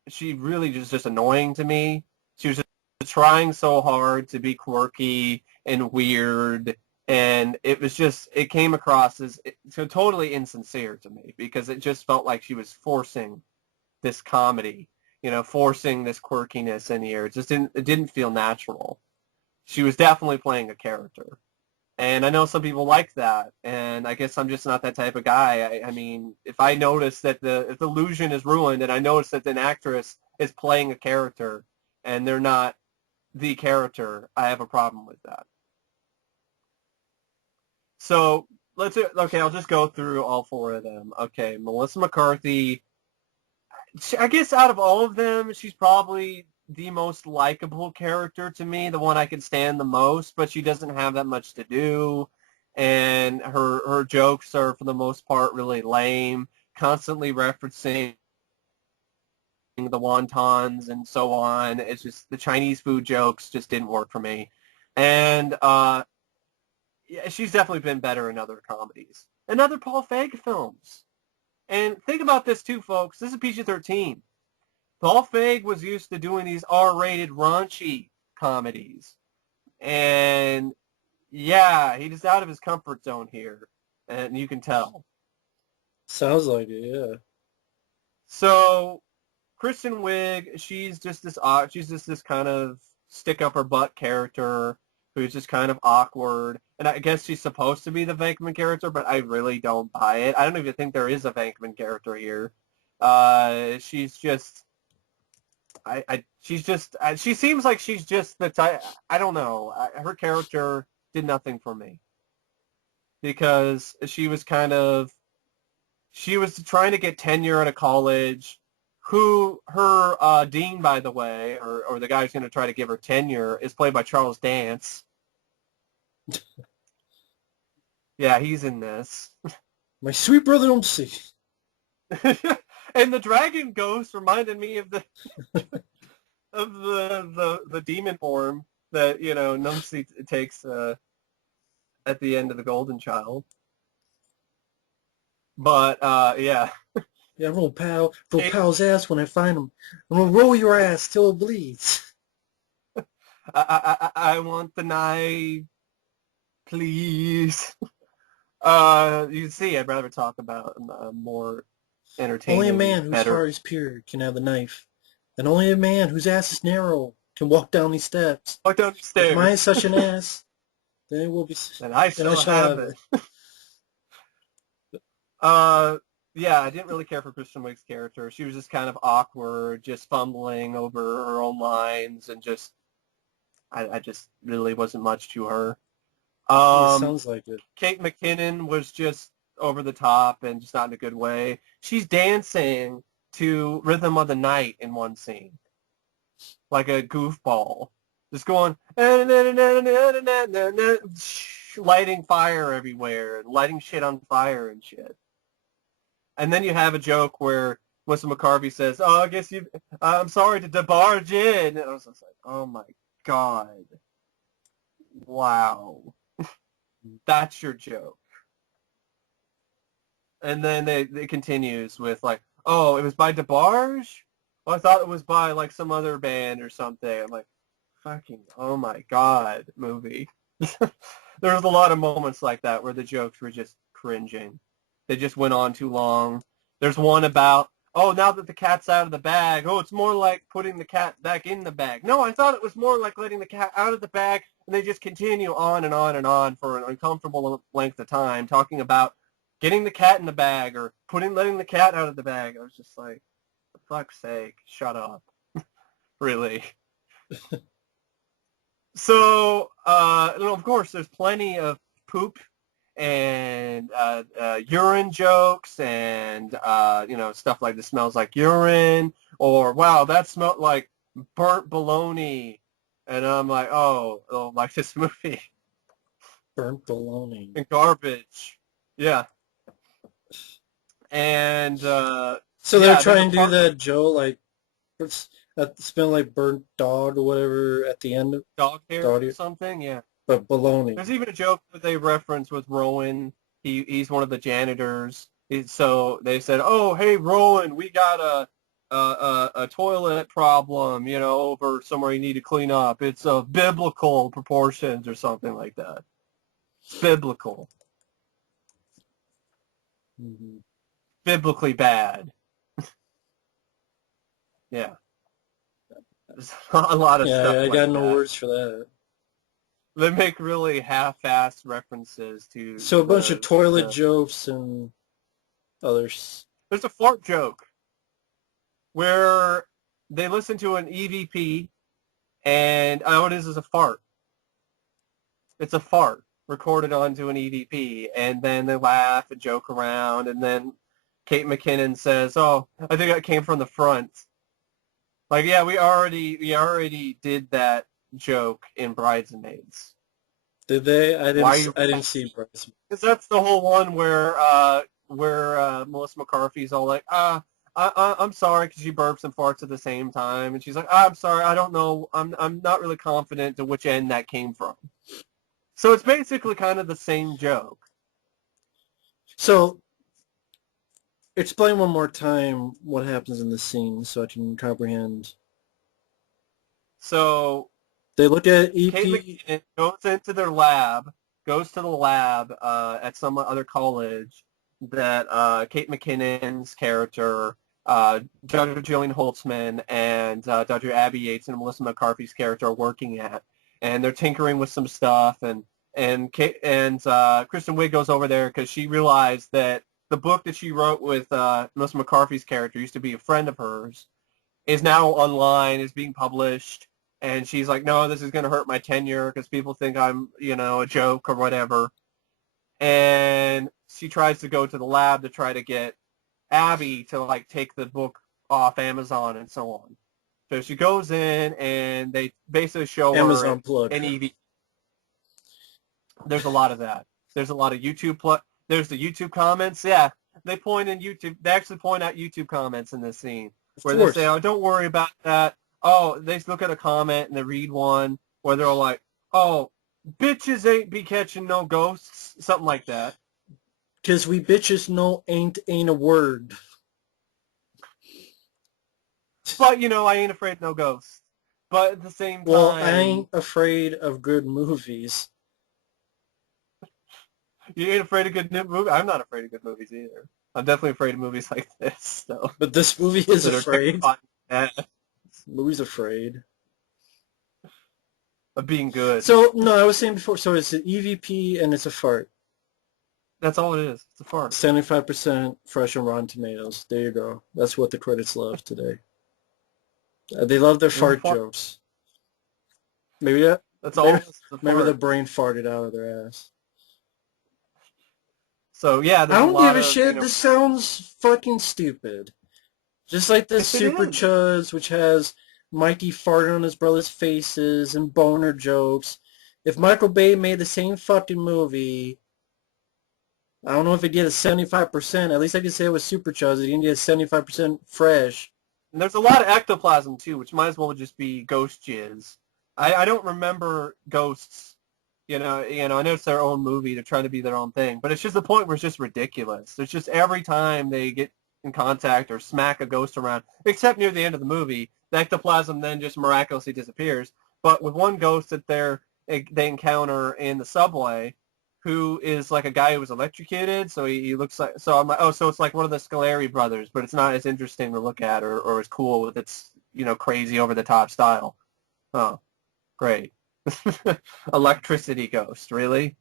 she really just annoying to me. She was just trying so hard to be quirky and weird, and it came across as so totally insincere to me because it just felt like she was forcing this comedy, forcing this quirkiness in here. It didn't feel natural. She was definitely playing a character. And I know some people like that, and I guess I'm just not that type of guy. I mean, if I notice that if the illusion is ruined, and I notice that an actress is playing a character, and they're not the character, I have a problem with that. So I'll just go through all four of them. Okay, Melissa McCarthy. I guess out of all of them, she's probably the most likable character to me, the one I can stand the most, but she doesn't have that much to do, and her jokes are, for the most part, really lame, constantly referencing the wontons and so on. It's just the Chinese food jokes just didn't work for me. And yeah, she's definitely been better in other comedies and other Paul Feig films. And think about this too, folks. This is PG-13. Paul Feig was used to doing these R-rated raunchy comedies. And yeah, he's out of his comfort zone here. And you can tell. Sounds like it, yeah. So Kristen Wiig, she's just this kind of stick up her butt character who's just kind of awkward. And I guess she's supposed to be the Venkman character, but I really don't buy it. I don't even think there is a Venkman character here. She's just, she seems like she's just the type, I don't know. Her character did nothing for me because she was trying to get tenure at a college. Her dean, by the way, or the guy who's going to try to give her tenure, is played by Charles Dance. Yeah, he's in this. My sweet brother don't see. And the dragon ghost reminded me of the of the demon form that Numsy takes at the end of the Golden Child. But yeah. Yeah, roll Pal's ass when I find him. I'm gonna roll your ass till it bleeds. I want the knife, please. You can see I'd rather talk about more entertaining, only a man whose better. heart is pure can have the knife, and only a man whose ass is narrow can walk down these steps. Walk down the stairs. If mine is such an ass, then it will be. And I shall have it. Yeah, I didn't really care for Kristen Wiig's character. She was just kind of awkward, just fumbling over her own lines, and I just really wasn't much to her. It sounds like it. Kate McKinnon was just over the top and just not in a good way. She's dancing to Rhythm of the Night in one scene, like a goofball, just going lighting fire everywhere and lighting shit on fire and shit. And then you have a joke where Melissa McCarthy says, "Oh, I guess I'm sorry to debarge in." And I was just like, "Oh my god, wow, that's your joke." And then it continues with like, "Oh, it was by DeBarge? Well, I thought it was by like some other band or something." I'm like, "Fucking, oh my god, movie." There was a lot of moments like that where the jokes were just cringing. They just went on too long. There's one about, "Oh, now that the cat's out of the bag, oh, it's more like putting the cat back in the bag." No, I thought it was more like letting the cat out of the bag, and they just continue on and on and on for an uncomfortable length of time, talking about getting the cat in the bag or letting the cat out of the bag. I was just like, for fuck's sake, shut up. Really. So, of course, there's plenty of poop and urine jokes and stuff like "this smells like urine" or "wow, that smelled like burnt bologna," and I'm like, oh, like this movie. Burnt bologna. And garbage. Yeah. And so they're trying to do that Joe like smell like burnt dog or whatever at the end of dog hair or something, yeah. But bologna. There's even a joke that they reference with Rowan. He's one of the janitors. So they said, "Oh, hey, Rowan, we got a toilet problem, over somewhere you need to clean up. It's of biblical proportions or something like that. It's biblical. Mm-hmm. Biblically bad. Yeah. There's a lot of stuff Yeah, I like got no that. words for that. They make really half-assed references to So a bunch of toilet the jokes and others. there's a fart joke where they listen to an EVP and what is a fart? It's a fart recorded onto an EVP, and then they laugh and joke around, and then Kate McKinnon says, "Oh, I think that came from the front." Like, yeah, we already did that joke in Bridesmaids. Did they? Why are you? I didn't see Bryce. Because that's the whole one where Melissa McCarthy's all like, I'm sorry because she burps and farts at the same time, and she's like, I'm sorry, I don't know, I'm not really confident to which end that came from. So it's basically kind of the same joke. So explain one more time what happens in the scene so I can comprehend. So They look at Kate EP. McKinnon goes to the lab at some other college that Kate McKinnon's character, Dr. Jillian Holtzman, and Dr. Abby Yates and Melissa McCarthy's character are working at, and they're tinkering with some stuff, and Kristen Wiig goes over there because she realized that the book that she wrote with Melissa McCarthy's character used to be a friend of hers, is now online, is being published, and she's like, no, this is going to hurt my tenure because people think I'm, a joke or whatever. And she tries to go to the lab to try to get Abby to, like, take the book off Amazon and so on. So she goes in, and they basically show her Amazon plug. an EV. There's a lot of that. There's a lot of YouTube There's the YouTube comments. Yeah, they actually point out YouTube comments in this scene where they say, oh, don't worry about that. Oh, they look at a comment and they read one where they're like, oh, bitches ain't be catching no ghosts, something like that. Because we bitches know ain't a word. But, I ain't afraid of no ghosts. But at the same time... Well, I ain't afraid of good movies. You ain't afraid of good movies? I'm not afraid of good movies either. I'm definitely afraid of movies like this. So. But this movie is afraid. Yeah. Movie's afraid. Of being good. So, no, I was saying before, so it's an EVP and it's a fart. That's all it is. It's a fart. 75% fresh on Rotten Tomatoes. There you go. That's what the critics love today. They love their fart jokes. Maybe that. That's all. Maybe the brain farted out of their ass. So yeah, I don't give a shit. This sounds fucking stupid. Just like the Super Chuds, which has Mikey farting on his brother's faces and boner jokes. If Michael Bay made the same fucking movie, I don't know if it'd get a 75%. At least I can say it was Super Chuds. It didn't get 75% fresh. And there's a lot of ectoplasm too, which might as well just be ghost jizz. I don't remember ghosts. I know it's their own movie. They're trying to be their own thing. But it's just the point where it's just ridiculous. It's just every time they get in contact or smack a ghost around, except near the end of the movie, the ectoplasm then just miraculously disappears. But with one ghost that they encounter in the subway, who is like a guy who was electrocuted, so he looks like, so I'm like, oh, so it's like one of the Scoleri brothers, but it's not as interesting to look at or as cool with its, crazy over-the-top style. Oh, great. Electricity ghost, really?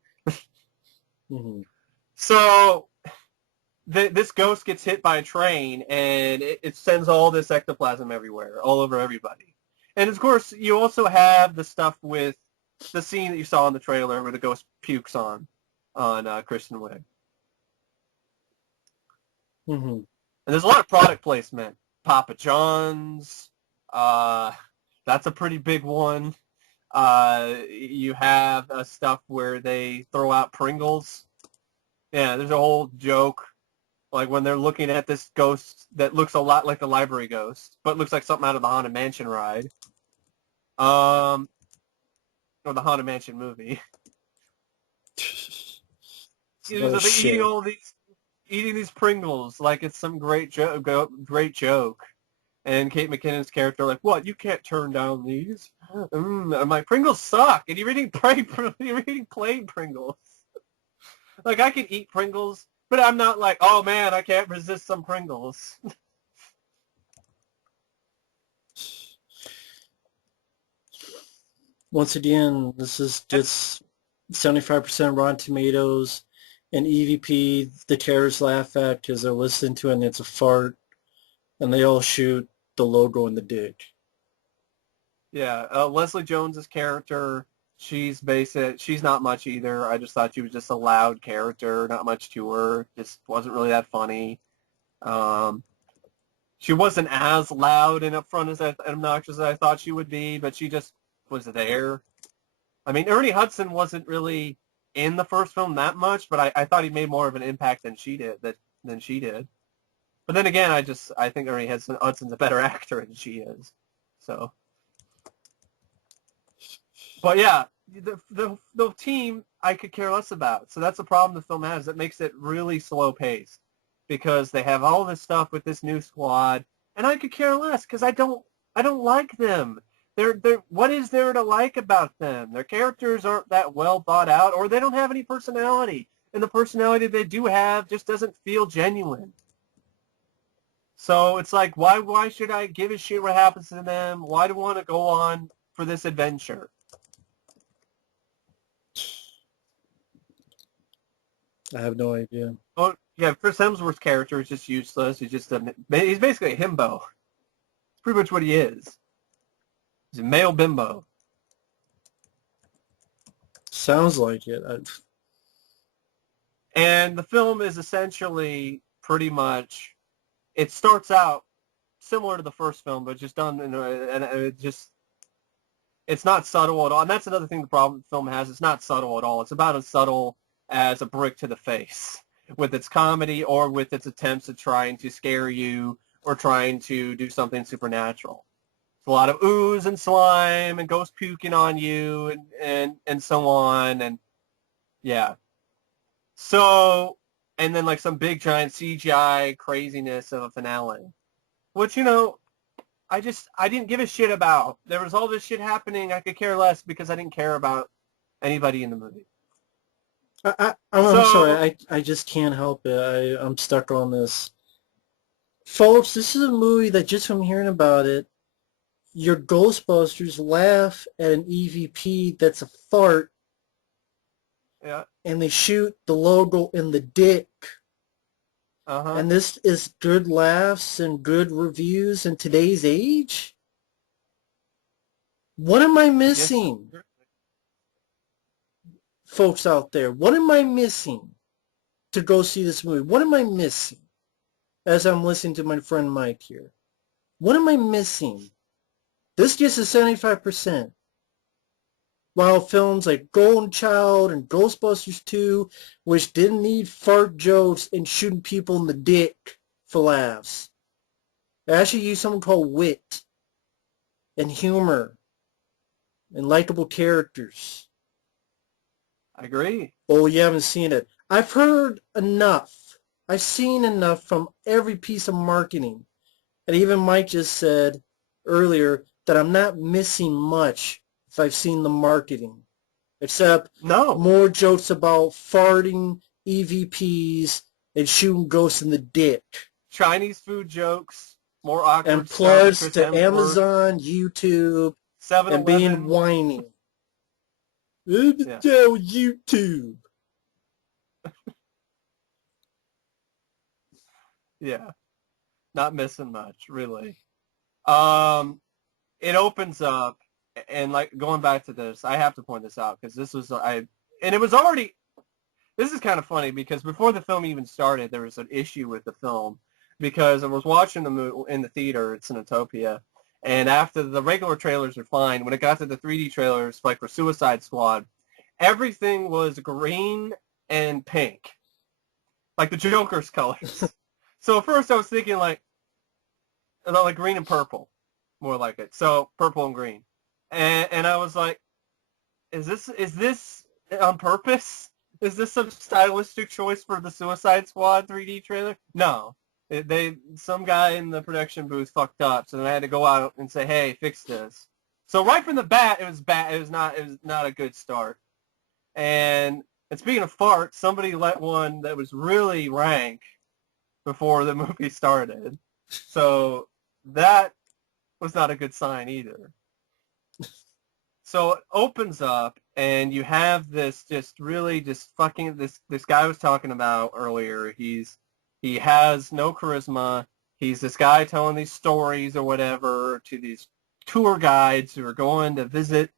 Mm-hmm. So this ghost gets hit by a train, and it sends all this ectoplasm everywhere, all over everybody. And of course, you also have the stuff with the scene that you saw in the trailer where the ghost pukes on Kristen Wiig. Mm-hmm. And there's a lot of product placement. Papa John's, that's a pretty big one. You have stuff where they throw out Pringles. Yeah, there's a whole joke, like when they're looking at this ghost that looks a lot like the library ghost, but looks like something out of the Haunted Mansion ride. Or the Haunted Mansion movie. Eating these Pringles like it's some great joke. And Kate McKinnon's character, like, what? You can't turn down these. I'm like, Pringles suck, and you're eating plain Pringles. Like, I can eat Pringles, but I'm not like, oh man, I can't resist some Pringles. Once again, this is just 75% Rotten Tomatoes, and EVP the terrorists laugh at because they're listening to it and it's a fart, and they all shoot the logo in the dick. Yeah, Leslie Jones's character, she's basic. She's not much either. I just thought she was just a loud character, not much to her. Just wasn't really that funny. She wasn't as loud and upfront as obnoxious as I thought she would be, but she just was there. I mean, Ernie Hudson wasn't really in the first film that much, but I thought he made more of an impact than she did. But then again, I think Ernie Hudson's a better actor than she is. So, but yeah, the team I could care less about. So that's the problem the film has. It makes it really slow paced because they have all this stuff with this new squad, and I could care less because I don't like them. They're what is there to like about them? Their characters aren't that well thought out, or they don't have any personality, and the personality they do have just doesn't feel genuine. So it's like, why should I give a shit what happens to them? Why do I want to go on for this adventure? I have no idea. Oh yeah, Chris Hemsworth's character is just useless. He's basically a himbo. It's pretty much what he is. He's a male bimbo. Sounds like it. And the film is essentially pretty much, it starts out similar to the first film, but just done it's not subtle at all. And that's another thing the film has. It's not subtle at all. It's about as subtle as a brick to the face with its comedy or with its attempts at trying to scare you or trying to do something supernatural. A lot of ooze and slime and ghosts puking on you and so on, and yeah. So, and then like some big giant CGI craziness of a finale, which, I didn't give a shit about. There was all this shit happening. I could care less because I didn't care about anybody in the movie. I'm sorry. I just can't help it. I'm stuck on this. Folks, this is a movie that just from hearing about it, your Ghostbusters laugh at an EVP that's a fart, Yeah. and they shoot the logo in the dick. Uh-huh. And this is good laughs and good reviews in today's age? What am I missing? Yes. Folks out there, what am I missing to go see this movie? What am I missing as I'm listening to my friend Mike here? What am I missing? This gets a 75%. While films like Golden Child and Ghostbusters 2, which didn't need fart jokes and shooting people in the dick for laughs, they actually used something called wit and humor and likable characters. I agree. Oh, you haven't seen it. I've heard enough. I've seen enough from every piece of marketing. And even Mike just said earlier that I'm not missing much if I've seen the marketing. Except more jokes about farting EVPs and shooting ghosts in the dick. Chinese food jokes, more awkward and plugs stuff, to Amazon, YouTube, 7-Eleven. And being whiny. Yeah. YouTube. Yeah. Not missing much, really. It opens up, and like going back to this, I have to point this out because this was and it was already. This is kind of funny because before the film even started, there was an issue with the film because I was watching the movie in the theater at Cinetopia, and after the regular trailers were fine, when it got to the 3D trailers, like for Suicide Squad, everything was green and pink, like the Joker's colors. So at first I was thinking like green and purple. More like it. So purple and green. And I was like, is this on purpose? Is this some stylistic choice for the Suicide Squad 3D trailer? No. Some guy in the production booth fucked up, so then I had to go out and say, hey, fix this. So right from the bat, it was bad. It was not a good start. And speaking of farts, somebody let one that was really rank before the movie started. So that was not a good sign either. So it opens up, and you have this just fucking this guy I was talking about earlier. He has no charisma. He's this guy telling these stories or whatever to these tour guides who are going to visit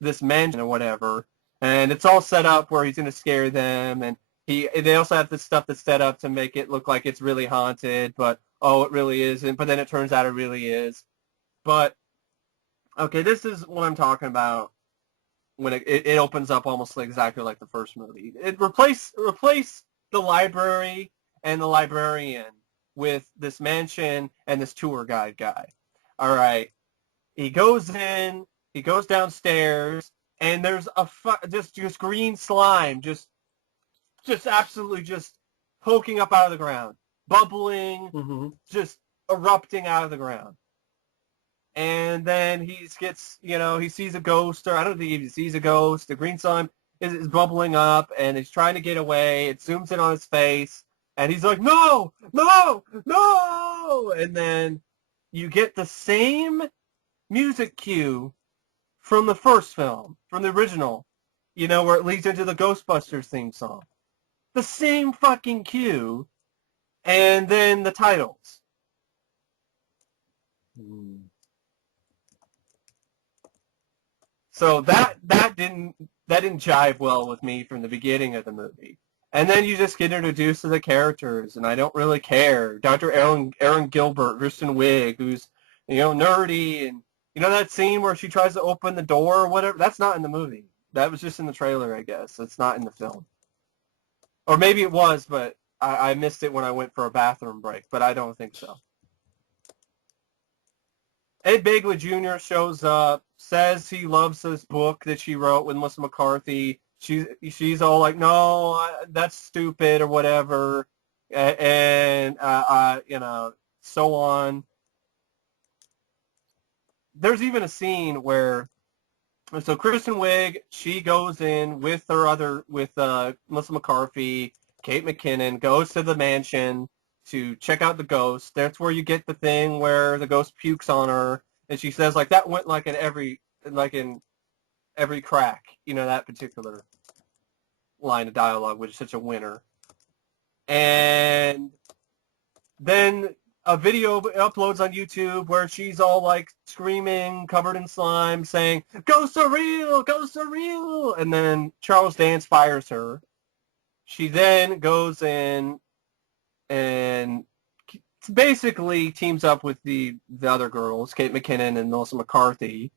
this mansion or whatever. And it's all set up where he's going to scare them. And they also have this stuff that's set up to make it look like it's really haunted, but, oh, it really isn't. But then it turns out it really is. But, okay, this is what I'm talking about when it opens up almost exactly like the first movie. It replace the library and the librarian with this mansion and this tour guide guy. All right. He goes in, he goes downstairs, and there's just green slime, just absolutely just poking up out of the ground, bubbling, just erupting out of the ground. And then he sees a ghost, or I don't think he even sees a ghost. The green slime is bubbling up, and he's trying to get away. It zooms in on his face, and he's like, no, no, no! And then you get the same music cue from the first film, from the original, where it leads into the Ghostbusters theme song. The same fucking cue, and then the titles. So that didn't jive well with me from the beginning of the movie. And then you just get introduced to the characters, and I don't really care. Dr. Aaron Gilbert, Kristen Wiig, who's nerdy, and that scene where she tries to open the door or whatever. That's not in the movie. That was just in the trailer, I guess. It's not in the film, or maybe it was, but I missed it when I went for a bathroom break. But I don't think so. Ed Begley Jr. shows up, says he loves this book that she wrote with Melissa McCarthy. She's all like, no, that's stupid or whatever, and so on. There's even a scene where, so Kristen Wiig, she goes in with Melissa McCarthy, Kate McKinnon, goes to the mansion to check out the ghost. That's where you get the thing where the ghost pukes on her, and she says like that went in every crack. That particular line of dialogue, which is such a winner. And then a video uploads on YouTube where she's all like screaming, covered in slime, saying, "Ghosts are real! Ghosts are real!" And then Charles Dance fires her. She then goes in and basically teams up with the other girls, Kate McKinnon and Melissa McCarthy,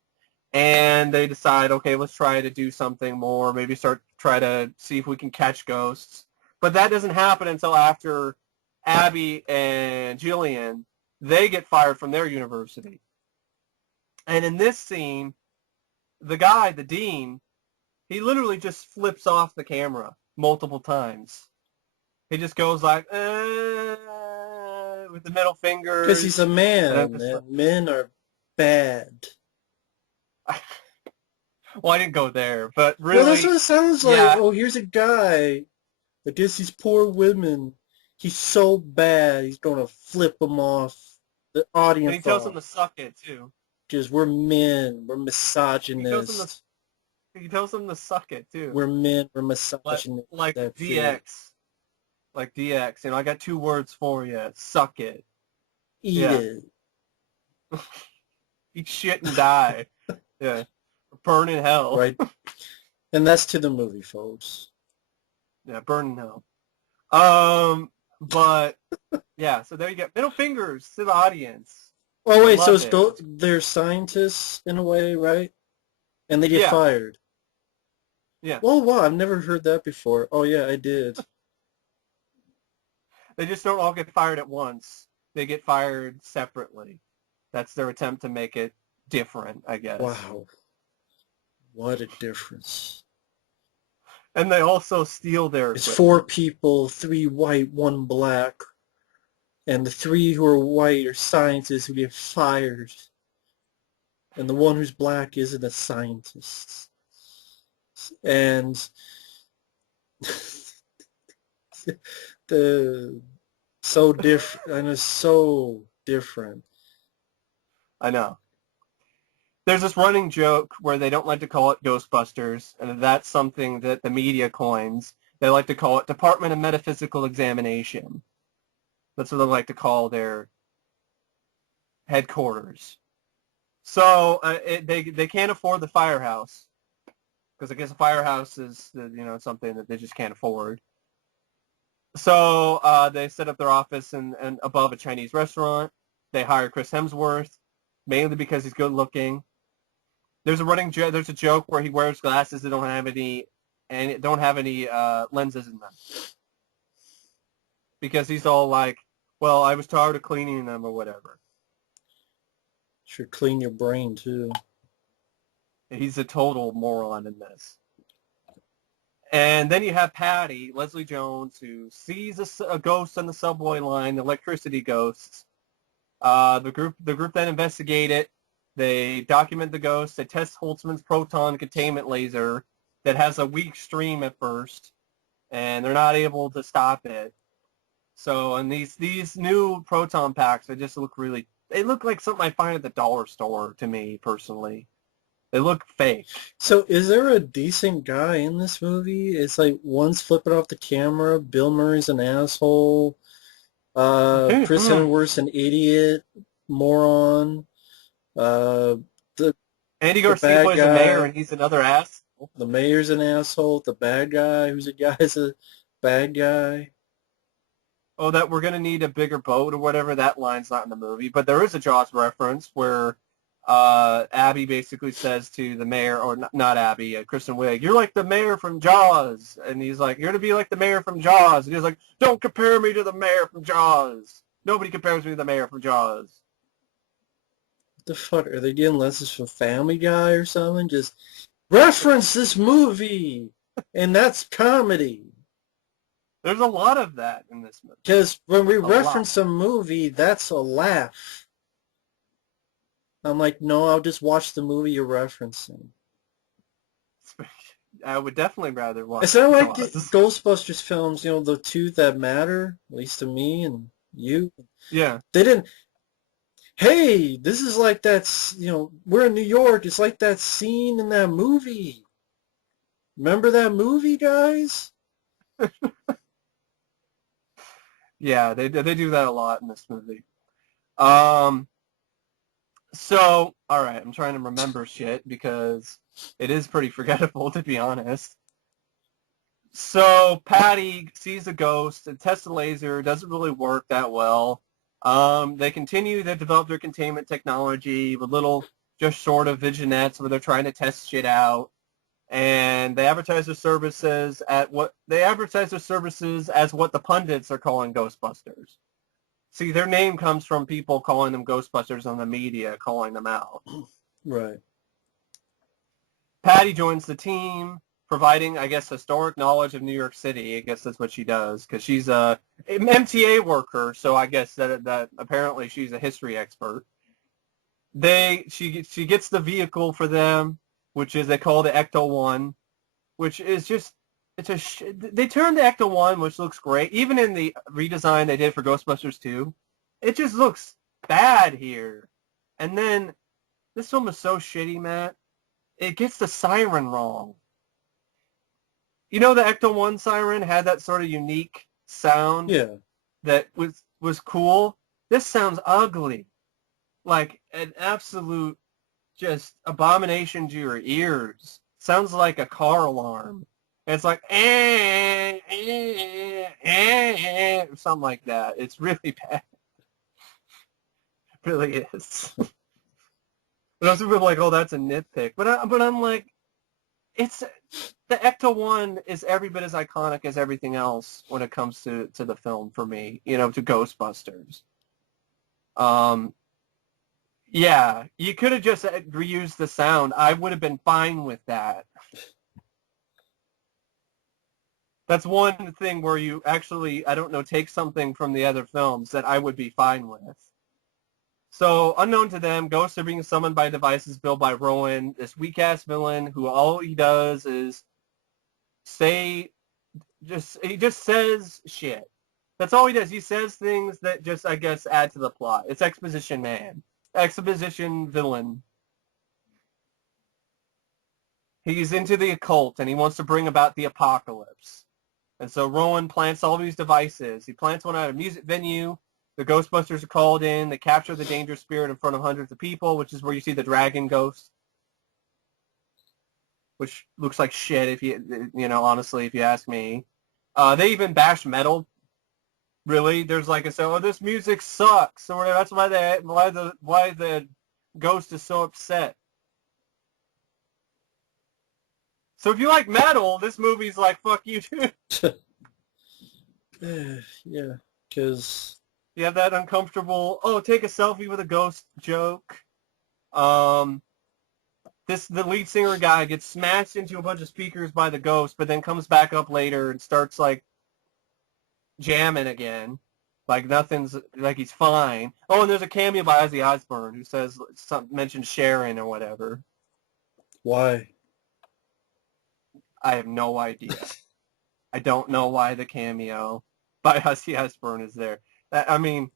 and they decide, okay, let's try to do something more, maybe try to see if we can catch ghosts. But that doesn't happen until after Abby and Jillian, they get fired from their university. And in this scene, the guy, the dean, he literally just flips off the camera multiple times. He just goes like, with the middle finger. Because he's a man, and men are bad. Well, I didn't go there, but really... Well, that's what it sounds like. Yeah. Oh, here's a guy against these poor women. He's so bad, he's going to flip them off. The audience. And he tells them to suck it, too. Because we're men. We're misogynists. He tells them to suck it, too. We're men. We're misogynists. Like DX. Like DX. I got 2 words for you. Suck it. Eat it. Eat shit and die. Yeah. Burn in hell. Right. And that's to the movie, folks. Yeah, burn in hell. But, yeah, so there you go. Middle fingers to the audience. Oh, wait, so they're scientists in a way, right? And they get fired. Yeah. Oh, wow, I've never heard that before. Oh, yeah, I did. They just don't all get fired at once. They get fired separately. That's their attempt to make it different, I guess. Wow. What a difference. And they also steal their equipment. It's 4 people, 3 white, 1 black. and the 3 who are white are scientists who get fired, and the one who's black isn't a scientist. And the so different, and it's so different. I know. There's this running joke where they don't like to call it Ghostbusters, and that's something that the media coins. They like to call it Department of Metaphysical Examination. That's what they like to call their headquarters. So they can't afford the firehouse, because I guess a firehouse is something that they just can't afford. So they set up their office and above a Chinese restaurant. They hire Chris Hemsworth, mainly because he's good looking. There's a joke where he wears glasses that don't have any lenses in them, because he's all like, well, I was tired of cleaning them or whatever. Should clean your brain too. He's a total moron in this. And then you have Patty, Leslie Jones, who sees a ghost on the subway line, the electricity ghosts. The group then investigate it. They document the ghost. They test Holtzman's proton containment laser that has a weak stream at first, and they're not able to stop it. So, and these new proton packs, they look like something I find at the dollar store to me, personally. They look fake. So is there a decent guy in this movie? It's like one's flipping off the camera, Bill Murray's an asshole, Chris Hemsworth's an idiot, moron, the Andy Garcia plays the mayor and he's another ass. The mayor's an asshole, the bad guy who's a guy's a bad guy. Oh, that we're going to need a bigger boat or whatever, that line's not in the movie. But there is a Jaws reference where Abby basically says to the mayor, or not Abby, Kristen Wiig, you're like the mayor from Jaws. And he's like, you're going to be like the mayor from Jaws. And he's like, don't compare me to the mayor from Jaws. Nobody compares me to the mayor from Jaws. What the fuck? Are they getting lessons from Family Guy or something? Just reference this movie. And that's comedy. There's a lot of that in this movie. Because when we reference a movie, that's a laugh. I'm like, no, I'll just watch the movie you're referencing. I would definitely rather watch. It's not like the Ghostbusters films, the two that matter, at least to me and you. Yeah. They didn't, hey, this is like that, we're in New York. It's like that scene in that movie. Remember that movie, guys? Yeah, they do that a lot in this movie. So, all right, I'm trying to remember shit because it is pretty forgettable, to be honest. So Patty sees a ghost and tests the laser. Doesn't really work that well. They continue to develop their containment technology with little, just short of vignettes where they're trying to test shit out. And they advertise their services as what the pundits are calling Ghostbusters. See, their name comes from people calling them Ghostbusters on the media, calling them out. Right. Patty joins the team, providing, I guess, historic knowledge of New York City. I guess that's what she does, because she's an MTA worker, so I guess that apparently she's a history expert. She gets the vehicle for them, which is they call the Ecto-1, which is just, they turned the Ecto-1, which looks great. Even in the redesign they did for Ghostbusters 2, it just looks bad here. And then, this film is so shitty, Matt, it gets the siren wrong. The Ecto-1 siren had that sort of unique sound that was cool. This sounds ugly. Like an absolute just abomination to your ears. Sounds like a car alarm. And it's like, something like that. It's really bad. It really is. But some people are like, oh, that's a nitpick. But I'm like, the Ecto-1 is every bit as iconic as everything else when it comes to the film for me, to Ghostbusters. Yeah, you could have just reused the sound. I would have been fine with that. That's one thing where you actually, I don't know, take something from the other films that I would be fine with. So, unknown to them, ghosts are being summoned by devices built by Rowan, this weak-ass villain who all he does is he just says shit. That's all he does. He says things that just, I guess, add to the plot. It's exposition man. Exposition villain. He's into the occult, and he wants to bring about the apocalypse. And so Rowan plants all these devices. He plants one at a music venue. The Ghostbusters are called in. They capture the dangerous spirit in front of hundreds of people, which is where you see the dragon ghost, which looks like shit if honestly, if you ask me. They even bash metal. Really, there's like this music sucks, or that's why the ghost is so upset. So if you like metal, this movie's like, fuck you too. Yeah, because you have that uncomfortable, take a selfie with a ghost joke. The lead singer guy gets smashed into a bunch of speakers by the ghost, but then comes back up later and starts like jamming again. Like nothing's, like he's fine. Oh, and there's a cameo by Ozzy Osbourne who says, mentions Sharon or whatever. Why? I have no idea. I don't know why the cameo by Ozzy Osbourne is there. I mean,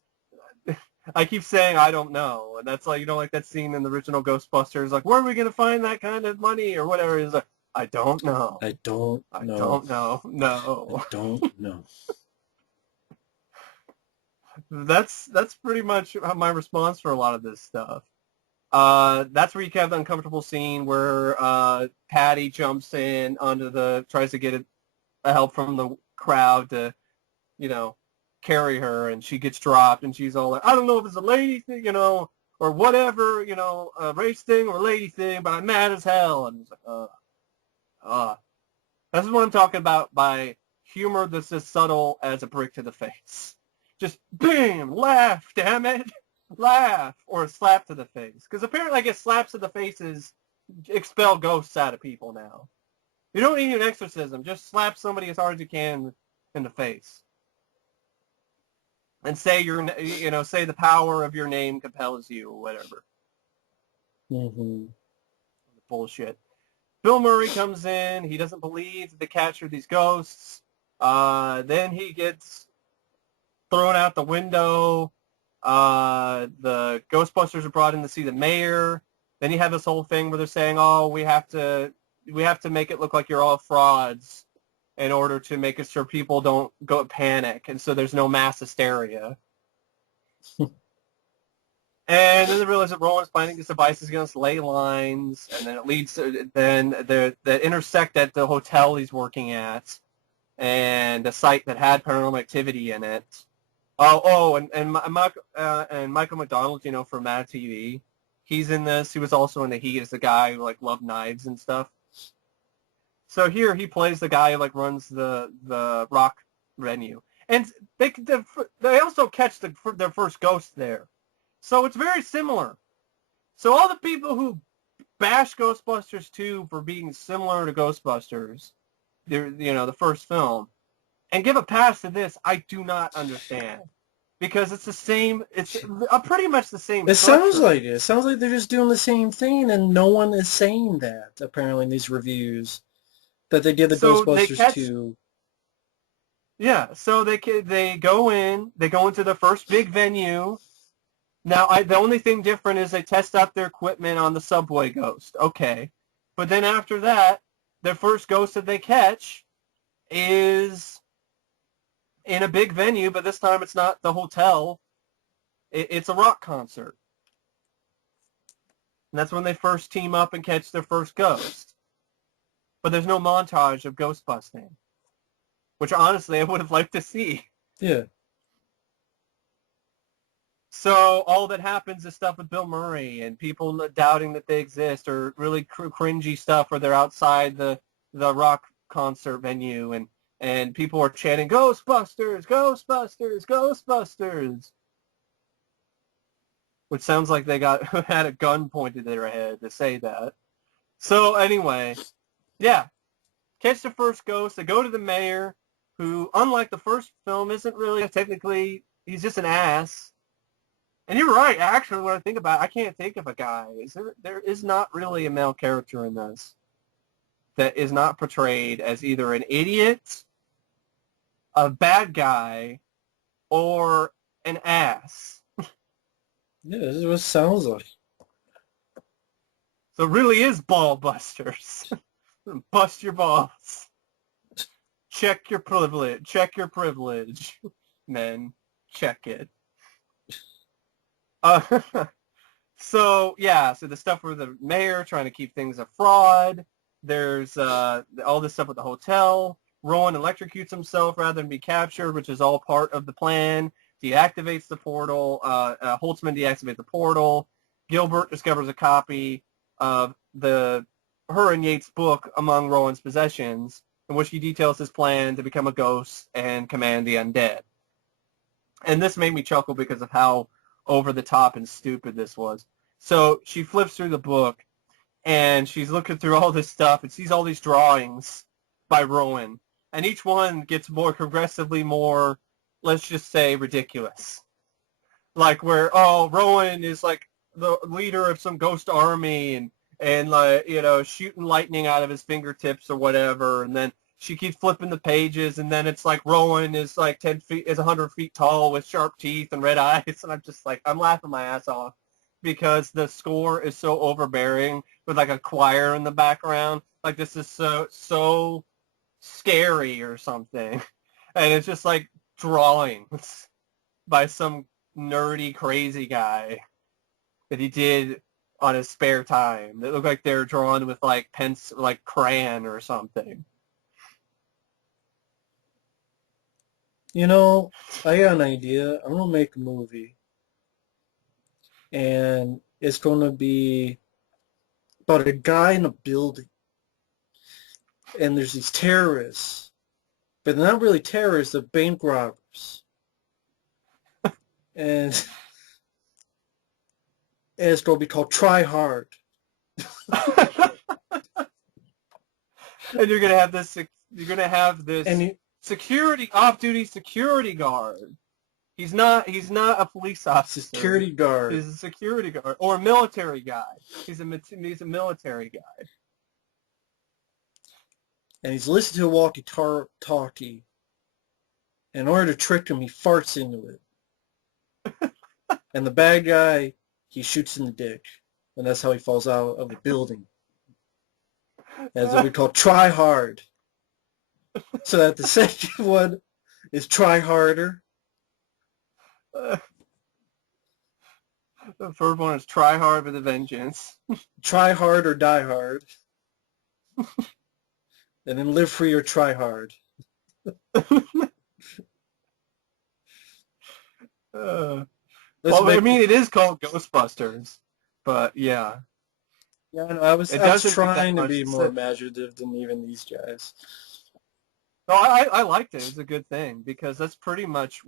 I keep saying I don't know, and that's like, like that scene in the original Ghostbusters, like, where are we going to find that kind of money or whatever? It's like, I don't know. I don't know. No. I don't know. That's pretty much my response for a lot of this stuff. That's where you have the uncomfortable scene where Patty jumps in tries to get a help from the crowd to, carry her, and she gets dropped, and she's all like, I don't know if it's a lady thing, or whatever, a race thing or a lady thing, but I'm mad as hell. And it's like, this is what I'm talking about by humor that's as subtle as a brick to the face. Just, bam, laugh, damn it. Laugh, or a slap to the face. Because apparently, I guess slaps to the faces expel ghosts out of people now. You don't need an exorcism. Just slap somebody as hard as you can in the face. And say say the power of your name compels you, or whatever. Mm-hmm. Bullshit. Bill Murray comes in. He doesn't believe that they captured these ghosts. Then he gets thrown out the window. The Ghostbusters are brought in to see the mayor. Then you have this whole thing where they're saying, we have to make it look like you're all frauds in order to make it sure people don't go panic, and so there's no mass hysteria. And then they realize that Rowan's planning these devices against ley lines, and then it leads to that intersect at the hotel he's working at, and a site that had paranormal activity in it. And Michael McDonald, from Mad TV, he's in this. He was also in The Heat as the guy who loved knives and stuff. So here he plays the guy who runs the rock venue, and they also catch their first ghost there. So it's very similar. So all the people who bash Ghostbusters 2 for being similar to Ghostbusters, the first film, and give a pass to this, I do not understand. Because it's the same, it's pretty much the same structure. Sounds like it. It sounds like they're just doing the same thing, and no one is saying that, apparently, in these reviews, that they did the Ghostbusters 2. Yeah, so they go into the first big venue. Now, the only thing different is they test out their equipment on the subway ghost. Okay. But then after that, their first ghost that they catch is in a big venue, but this time it's not the hotel. It's a rock concert. And that's when they first team up and catch their first ghost. But there's no montage of ghost busting, which honestly I would have liked to see. Yeah. So all that happens is stuff with Bill Murray and people doubting that they exist, or really cringy stuff where they're outside the rock concert venue and people are chanting, Ghostbusters, Ghostbusters, Ghostbusters. Which sounds like they had a gun pointed at their head to say that. So anyway, yeah. Catch the first ghost. They go to the mayor. who, unlike the first film, isn't really technically, he's just an ass. And you're right, actually, when I think about it, I can't think of a guy. There is not really a male character in this that is not portrayed as either an idiot, a bad guy, or an ass. Yeah, this is what it sounds like. So it really is ball busters. Bust your balls. Check your privilege. Check your privilege. Men, check it. So the stuff with the mayor trying to keep things a fraud. There's all this stuff with the hotel. Rowan electrocutes himself rather than be captured, which is all part of the plan. Deactivates the portal. Holtzman deactivates the portal. Gilbert discovers a copy of her and Yates' book among Rowan's possessions, in which he details his plan to become a ghost and command the undead. And this made me chuckle because of how over the top and stupid this was. So she flips through the book, and she's looking through all this stuff and sees all these drawings by Rowan. And each one gets progressively more, let's just say, ridiculous. Like where, Rowan is like the leader of some ghost army and like, shooting lightning out of his fingertips or whatever. And then she keeps flipping the pages, and then it's like Rowan is like 100 feet tall with sharp teeth and red eyes. And I'm just like, I'm laughing my ass off because the score is so overbearing with like a choir in the background. Like this is so scary or something. And it's just like drawings by some nerdy crazy guy that he did on his spare time that look like they're drawn with like pencil, like crayon or something. I got an idea. I'm going to make a movie. And it's going to be about a guy in a building. And there's these terrorists. But they're not really terrorists, they're bank robbers. And it's going to be called Try Hard. And you're going to have this off-duty security guard. He's not a police officer. Security guard. He's a security guard or a military guy. He's a military guy. And he's listening to a walkie-talkie. In order to trick him, he farts into it. And the bad guy, he shoots in the dick. And that's how he falls out of the building. As we call Try Hard. So that the second one is Try Harder. The third one is Try Hard with a Vengeance. Try Hard or Die Hard. And then Live Free or Try Hard. It is called Ghostbusters, but yeah. Yeah, I know. I was trying to be more imaginative than even these guys. No, I liked it. It's a good thing because that's pretty much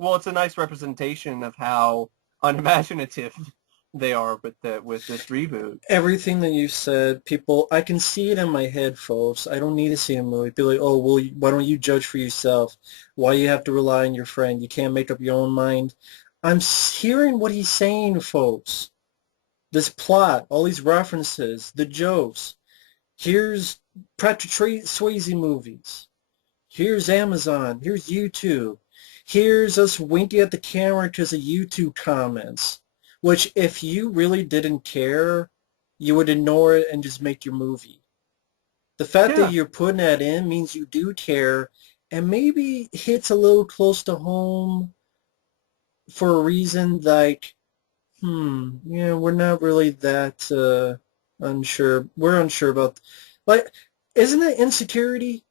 it's a nice representation of how unimaginative they are with this reboot. Everything that you said, I can see it in my head, folks. I don't need to see a movie. Be like, oh, well, why don't you judge for yourself? Why you have to rely on your friend? You can't make up your own mind. I'm hearing what he's saying, folks. This plot, all these references, the jokes. Here's Patrick Swayze movies. Here's Amazon. Here's YouTube. Here's us winking at the camera because of YouTube comments. Which, if you really didn't care, you would ignore it and just make your movie. The fact that you're putting that in means you do care, and maybe hits a little close to home for a reason like, we're not really that unsure. We're unsure about, like, isn't it insecurity?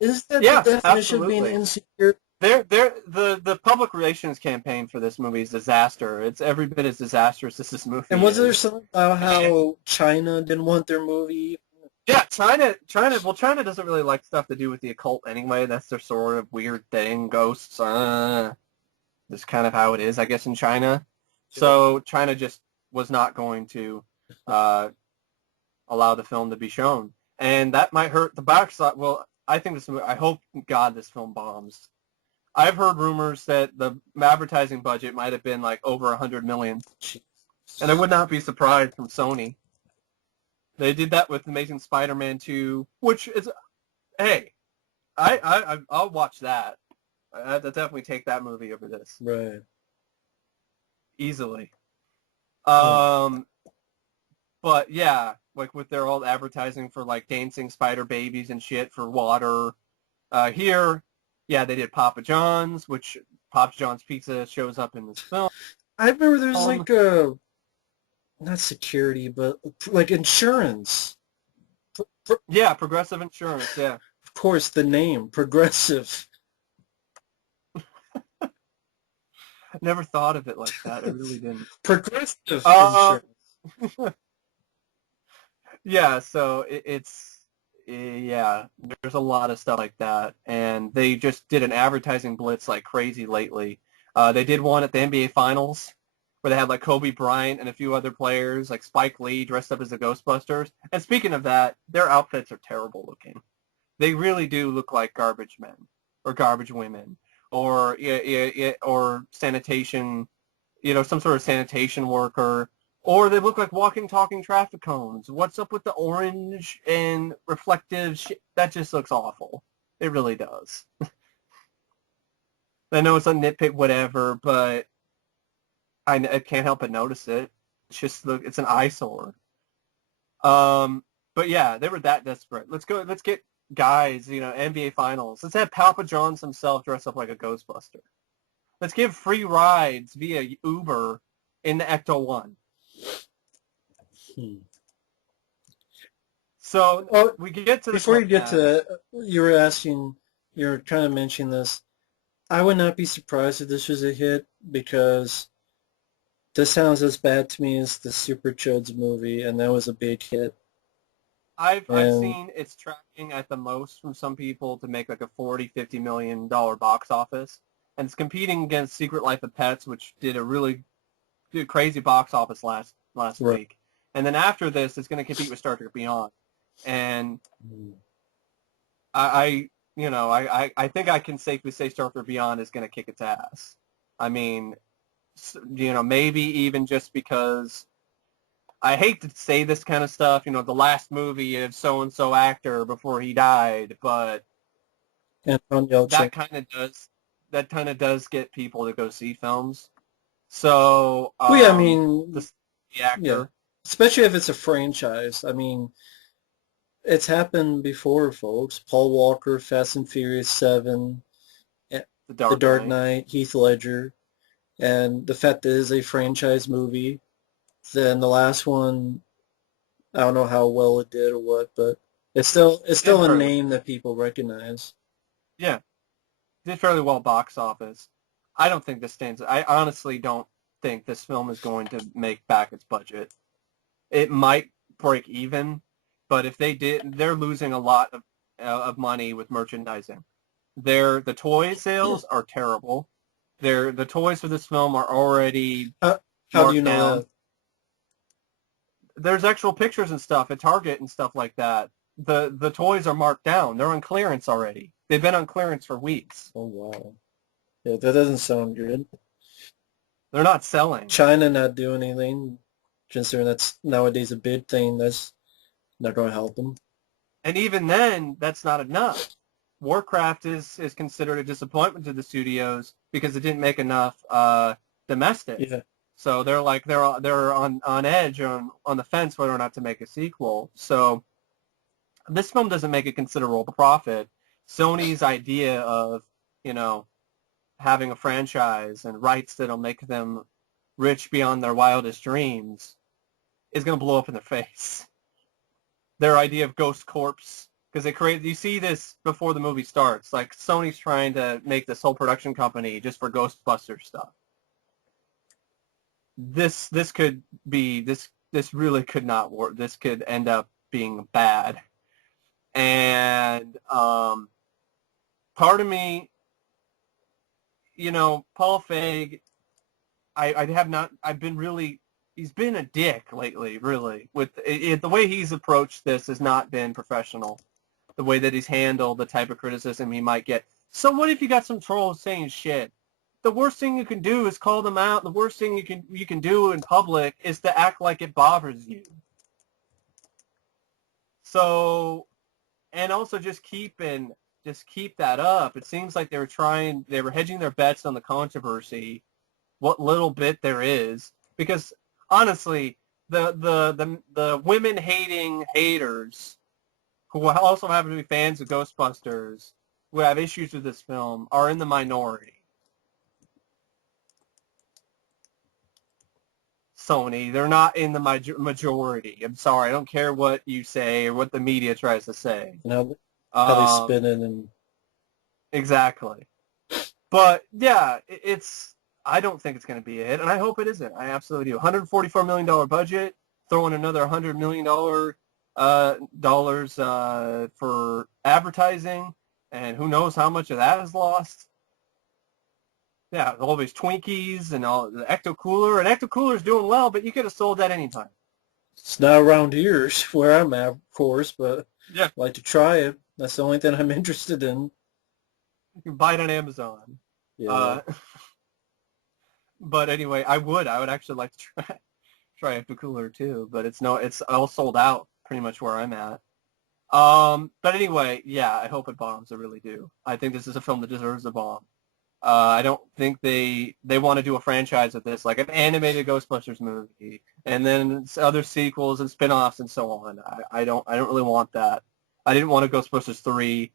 Isn't that the definition of being insecure? The public relations campaign for this movie is disaster. It's every bit as disastrous as this movie. And was there something about how China didn't want their movie? Yeah, China doesn't really like stuff to do with the occult anyway. That's their sort of weird thing. Ghosts. That's kind of how it is, I guess, in China. So China just was not going to allow the film to be shown, and that might hurt the box office. Well, I think this movie, I hope God this film bombs. I've heard rumors that the advertising budget might have been like over 100 million, and I would not be surprised from Sony. They did that with Amazing Spider-Man 2, which is, hey, I'll watch that. I'd definitely take that movie over this. Right. Easily. Hmm. But yeah, like with their old advertising for like dancing spider babies and shit for water. Here, yeah, they did Papa John's, which Papa John's Pizza shows up in this film. I remember there's like not security, but like insurance. Yeah, Progressive Insurance, yeah. Of course, the name, Progressive. Never thought of it like that. I really didn't. Progressive Uh, insurance. yeah, so yeah, there's a lot of stuff like that, and they just did an advertising blitz like crazy lately. They did one at the NBA Finals where they had like Kobe Bryant and a few other players, like Spike Lee dressed up as the Ghostbusters. And speaking of that, their outfits are terrible looking. They really do look like garbage men or garbage women or or sanitation, some sort of sanitation worker. Or they look like walking, talking traffic cones. What's up with the orange and reflective shit? That just looks awful. It really does. I know it's a nitpick, whatever, but I can't help but notice it. It's just it's an eyesore. But yeah, they were that desperate. Let's get guys, NBA Finals. Let's have Papa John's himself dress up like a Ghostbuster. Let's give free rides via Uber in the Ecto One. So we get to before you get to that, you were trying to mention this. I would not be surprised if this was a hit because this sounds as bad to me as the Super Chuds movie, and that was a big hit. I've seen it's tracking at the most from some people to make like a $40-50 million box office, and it's competing against Secret Life of Pets, which did a really crazy box office last Right. week. And then after this, it's going to compete with Star Trek Beyond. And I think I can safely say Star Trek Beyond is going to kick its ass. I mean, maybe even just because I hate to say this kind of stuff, the last movie of so-and-so actor before he died, but that kind of does get people to go see films. So, well, yeah, I mean, the actor. Yeah. Especially if it's a franchise. I mean, it's happened before, folks. Paul Walker, Fast and Furious 7, The Dark Knight, Heath Ledger, and the fact that it is a franchise movie. Then the last one, I don't know how well it did or what, but it's still a name that people recognize. Yeah, did fairly well box office. I don't think this stands. I honestly don't think this film is going to make back its budget. It might break even, but if they did, they're losing a lot of money with merchandising. The toy sales are terrible. The toys for this film are already How do you know down. that? There's actual pictures and stuff at Target and stuff like that. The toys are marked down. They're on clearance already. They've been on clearance for weeks. Oh, wow. Yeah, that doesn't sound good. They're not selling. China not doing anything, considering that's nowadays a big thing. That's not going to help them. And even then, that's not enough. Warcraft is considered a disappointment to the studios because it didn't make enough domestic. Yeah. So they're on edge on the fence whether or not to make a sequel. So this film doesn't make a considerable profit. Sony's idea of having a franchise and rights that'll make them rich beyond their wildest dreams is going to blow up in their face. Their idea of Ghost Corps, because you see this before the movie starts, like Sony's trying to make this whole production company just for Ghostbusters stuff. This really could not work. This could end up being bad. And part of me, Paul Feig, he's been a dick lately, really. With the way he's approached this has not been professional. the way that he's handled the type of criticism he might get. So what if you got some trolls saying shit? The worst thing you can do is call them out. The worst thing you can do in public is to act like it bothers you. So, and also just keep that up. It seems like they were hedging their bets on the controversy, what little bit there is, because honestly, the women hating haters who also happen to be fans of Ghostbusters who have issues with this film are in the minority. Sony, they're not in the majority. I'm sorry, I don't care what you say or what the media tries to say. How they spin it and exactly. But yeah, I don't think it's going to be a hit, and I hope it isn't. I absolutely do. $144 million budget, throwing another $100 million dollars for advertising, and who knows how much of that is lost. Yeah, all these Twinkies and all the Ecto Cooler, and Ecto Cooler's doing well, but you could have sold that anytime. it's not around here where I'm at, of course, but Yeah, I'd like to try it. That's the only thing I'm interested in. you can buy it on Amazon. Yeah. But anyway, I would actually like to try Ecto Cooler too, but it's all sold out pretty much where I'm at. But anyway, yeah, I hope it bombs. I really do. I think this is a film that deserves a bomb. I don't think they want to do a franchise of this, like an animated Ghostbusters movie, and then other sequels and spin-offs and so on. I don't really want that. I didn't want a Ghostbusters 3.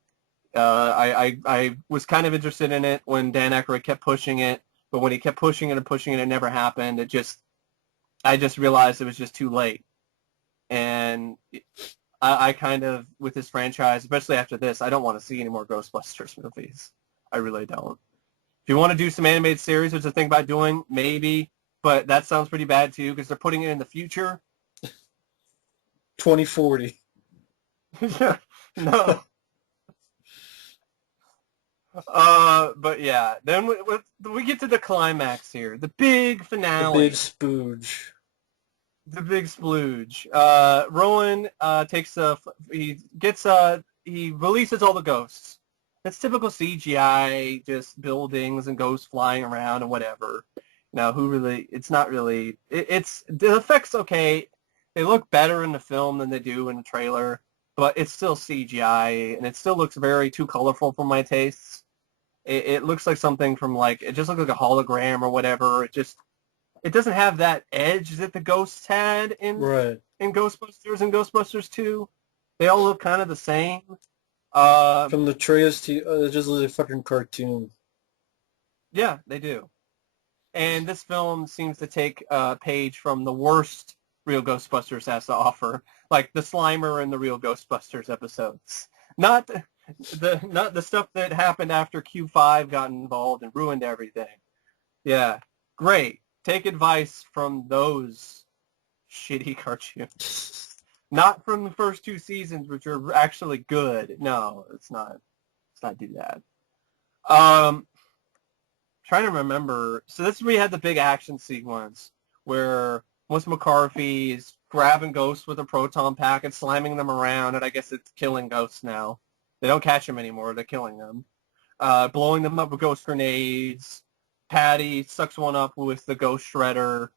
I was kind of interested in it when Dan Aykroyd kept pushing it, but when he kept pushing it, it never happened. I just realized it was just too late. And I kind of, with this franchise, especially after this, I don't want to see any more Ghostbusters movies. I really don't. If you want to do some animated series, which I think about doing, maybe, but that sounds pretty bad too because they're putting it in the future. 2040. No. But yeah, then we get to the climax here, the big finale, The big spooge. the big splooge. Rowan he releases all the ghosts. It's typical CGI, just buildings and ghosts flying around and whatever. Now, it's not really, it's, the effects, okay, they look better in the film than they do in the trailer, but it's still CGI, and it still looks very too colorful for my tastes. It looks like something from, like, it just looks like a hologram or whatever. It doesn't have that edge that the ghosts had in Ghostbusters and Ghostbusters 2. They all look kind of the same. From the trailers to it just looks like a fucking cartoon. Yeah, they do. And this film seems to take a page from the worst Real Ghostbusters has to offer, like the Slimer and the Real Ghostbusters episodes. Not the stuff that happened after Q5 got involved and ruined everything. Yeah, great. Take advice from those shitty cartoons. Not from the first 2 seasons, which are actually good. No, it's not. Let's not do that. Trying to remember. So this is where we had the big action sequence where once McCarthy is grabbing ghosts with a proton pack and slamming them around, and I guess it's killing ghosts now. They don't catch them anymore. They're killing them. Blowing them up with ghost grenades. Patty sucks one up with the ghost shredder.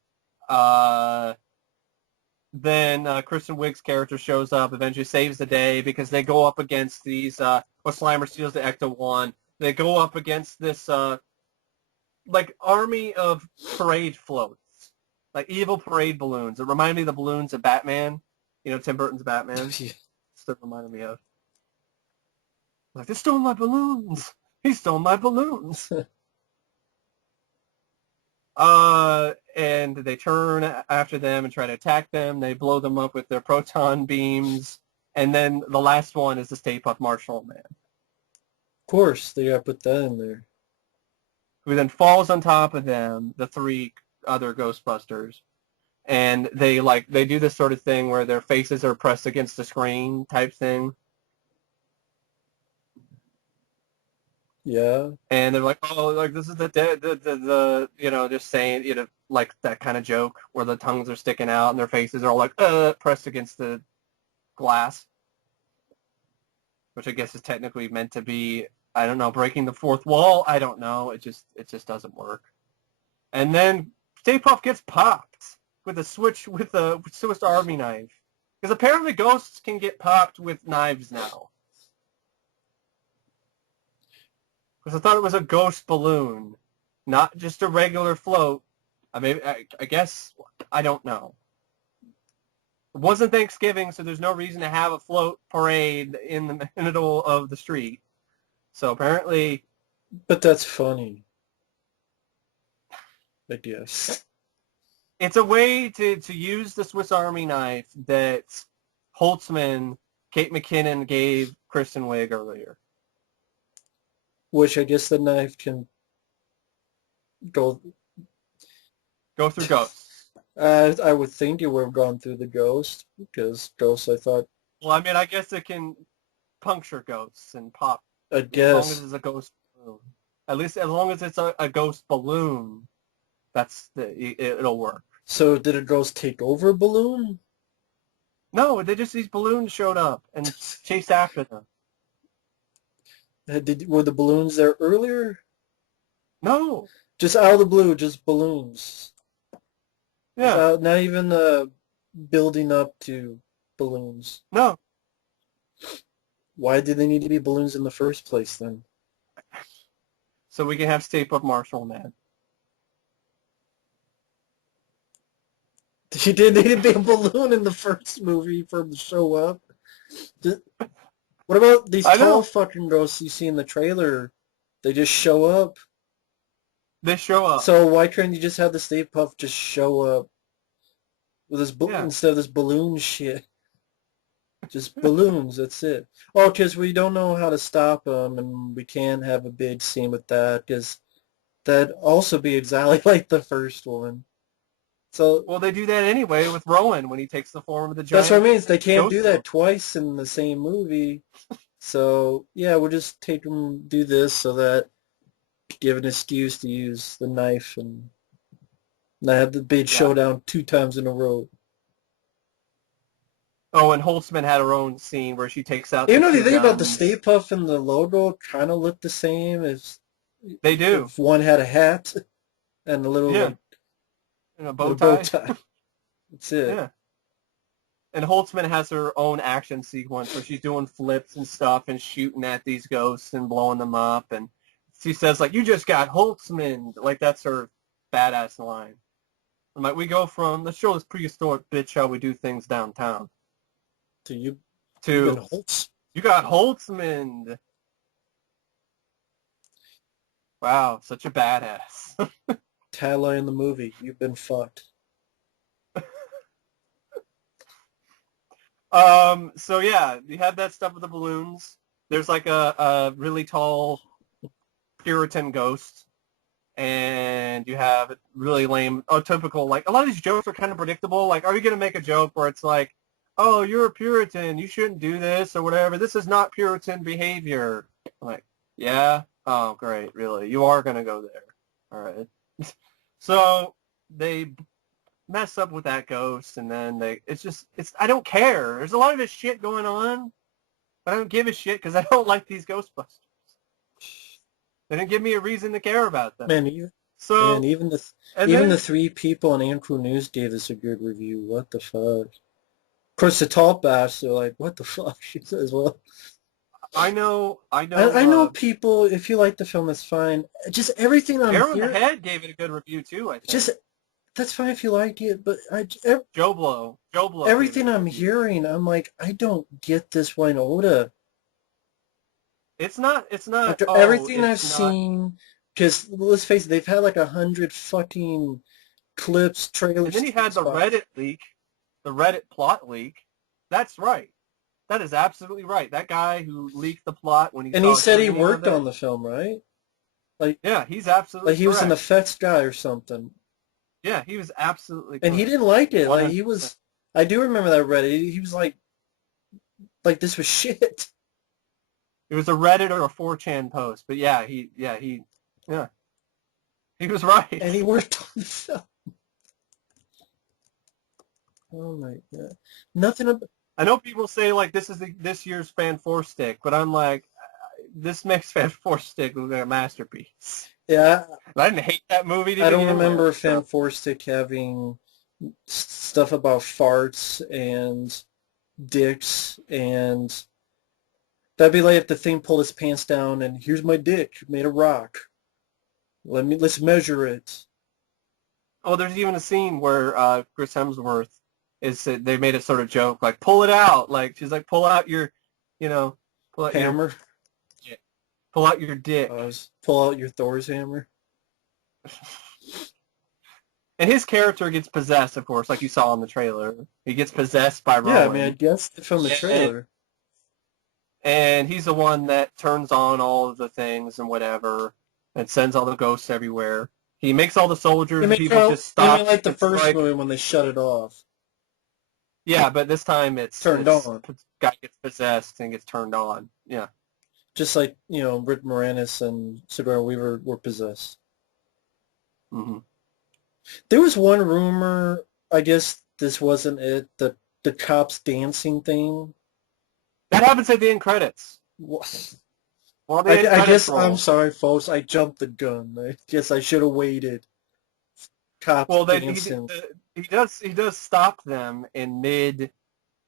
Then Kristen Wiig's character shows up, eventually saves the day because they go up against these, Slimer steals the Ecto-1. They go up against this, like, army of parade floats, like evil parade balloons. It reminded me of the balloons of Batman, Tim Burton's Batman. Still reminded me of. Like, they stole my balloons! He stole my balloons! And they turn after them and try to attack them. They blow them up with their proton beams. And then the last one is the Stay Puft Marshmallow Man. Of course, they gotta put that in there. Who then falls on top of them, the 3 other Ghostbusters. And they do this sort of thing where their faces are pressed against the screen type thing. Yeah. And they're like, oh, like, this is the just saying, like that kind of joke where the tongues are sticking out and their faces are all like, pressed against the glass. which I guess is technically meant to be, I don't know, breaking the fourth wall. I don't know. It just doesn't work. And then Stay Puft gets popped with a Swiss Army knife. Because apparently ghosts can get popped with knives now. Because I thought it was a ghost balloon, not just a regular float. I guess, I don't know. It wasn't Thanksgiving, so there's no reason to have a float parade in the middle of the street. So apparently... But that's funny, I guess. It's a way to use the Swiss Army knife that Holtzman, Kate McKinnon gave Kristen Wiig earlier. Which I guess the knife can go through ghosts. I would think it would have gone through the ghost, because ghosts, I thought... Well, I mean, I guess it can puncture ghosts and pop. I guess. As long as it's a ghost balloon. At least as long as it's a ghost balloon, it'll work. So did a ghost take over a balloon? No, these balloons showed up and chased after them. Were the balloons there earlier? No. Just out of the blue, just balloons. Yeah. Not even building up to balloons. No. Why did they need to be balloons in the first place then? So we can have Stay Puft Marshall mad. She did need to be a balloon in the first movie for him to show up. What about these tall fucking ghosts you see in the trailer? They just show up. They show up. So why couldn't you just have the Stay Puft just show up with this instead of this balloon shit? Just balloons, that's it. Oh, because we don't know how to stop them, and we can't have a big scene with that, because that'd also be exactly like the first one. So, well, they do that anyway with Rowan when he takes the form of the giant. That's what I mean. They can't do that twice in the same movie. So, yeah, we'll just take them, do this so that give an excuse to use the knife and not have the big showdown 2 times in a row. Oh, and Holtzman had her own scene where she takes out. Even though the thing about the Stay Puft and the logo kind of look the same as they do. If one had a hat and a little and a bow tie. That's it. Yeah. And Holtzman has her own action sequence where she's doing flips and stuff and shooting at these ghosts and blowing them up. And she says, like, you just got Holtzman. Like, that's her badass line. I'm like, we go from, let's show this prehistoric bitch how we do things downtown. You got Holtzman. Wow, such a badass. Tagline in the movie, you've been fucked. So yeah, you have that stuff with the balloons. There's like a really tall Puritan ghost, and you have really lame, typical, like, a lot of these jokes are kind of predictable. Like, are you going to make a joke where it's like, oh, you're a Puritan, you shouldn't do this, or whatever, this is not Puritan behavior. I'm like, yeah? Oh, great, really? You are going to go there. All right. So they mess up with that ghost, and then I don't care. There's a lot of this shit going on, but I don't give a shit because I don't like these Ghostbusters. They didn't give me a reason to care about them. Even the 3 people on Amco News gave us a good review. What the fuck? Of course, the Talk Bash, they're like, what the fuck? She says, well... I know people, if you like the film, it's fine. Just everything I'm Aaron hearing... the Head gave it a good review, too, I think. That's fine if you like it, but Joe Blow. Everything I'm hearing, I'm like, I don't get this Winota. It's not. After everything I've seen, because let's face it, they've had like 100 fucking clips, trailers. And then he had the Reddit leak, the Reddit plot leak. That's right. That is absolutely right. That guy who leaked the plot when he said he worked on the film, right? Like, yeah, he's absolutely like he was an effects guy or something. Yeah, he was absolutely correct. And he didn't like it. Like, he was. I do remember that Reddit. He was like this was shit. It was a Reddit or a 4chan post, but yeah, he was right. And he worked on the film. Oh my god! Nothing. I know people say like this is this year's Fan Four Stick, but I'm like, this makes Fan Four Stick look like a masterpiece. Yeah, I didn't hate that movie to I don't begin remember with. Fan Four Stick having stuff about farts and dicks, and that'd be like if the thing pulled his pants down and here's my dick made of rock. Let's measure it. Oh, there's even a scene where Chris Hemsworth they made a sort of joke like pull it out, like she's like pull out your, you know, pull out your Hammer. pull out your dick. Pull out your Thor's hammer. And his character gets possessed, of course, like you saw in the trailer. He gets possessed by Rowan. Yeah, I mean, I guess from the trailer. And he's the one that turns on all of the things and whatever, and sends all the ghosts everywhere. He makes all the soldiers and people just stop. I mean, like the first movie when they shut it off. Yeah, but this time it's turned on. The guy gets possessed and gets turned on. Yeah. Just like, Rick Moranis and Sigourney Weaver were possessed. Mm-hmm. There was one rumor, I guess this wasn't it, the cops dancing thing. That happens at the end credits. What? Well, I guess, I'm sorry, folks, I jumped the gun. I guess I should have waited. Cops dancing. He does stop them in mid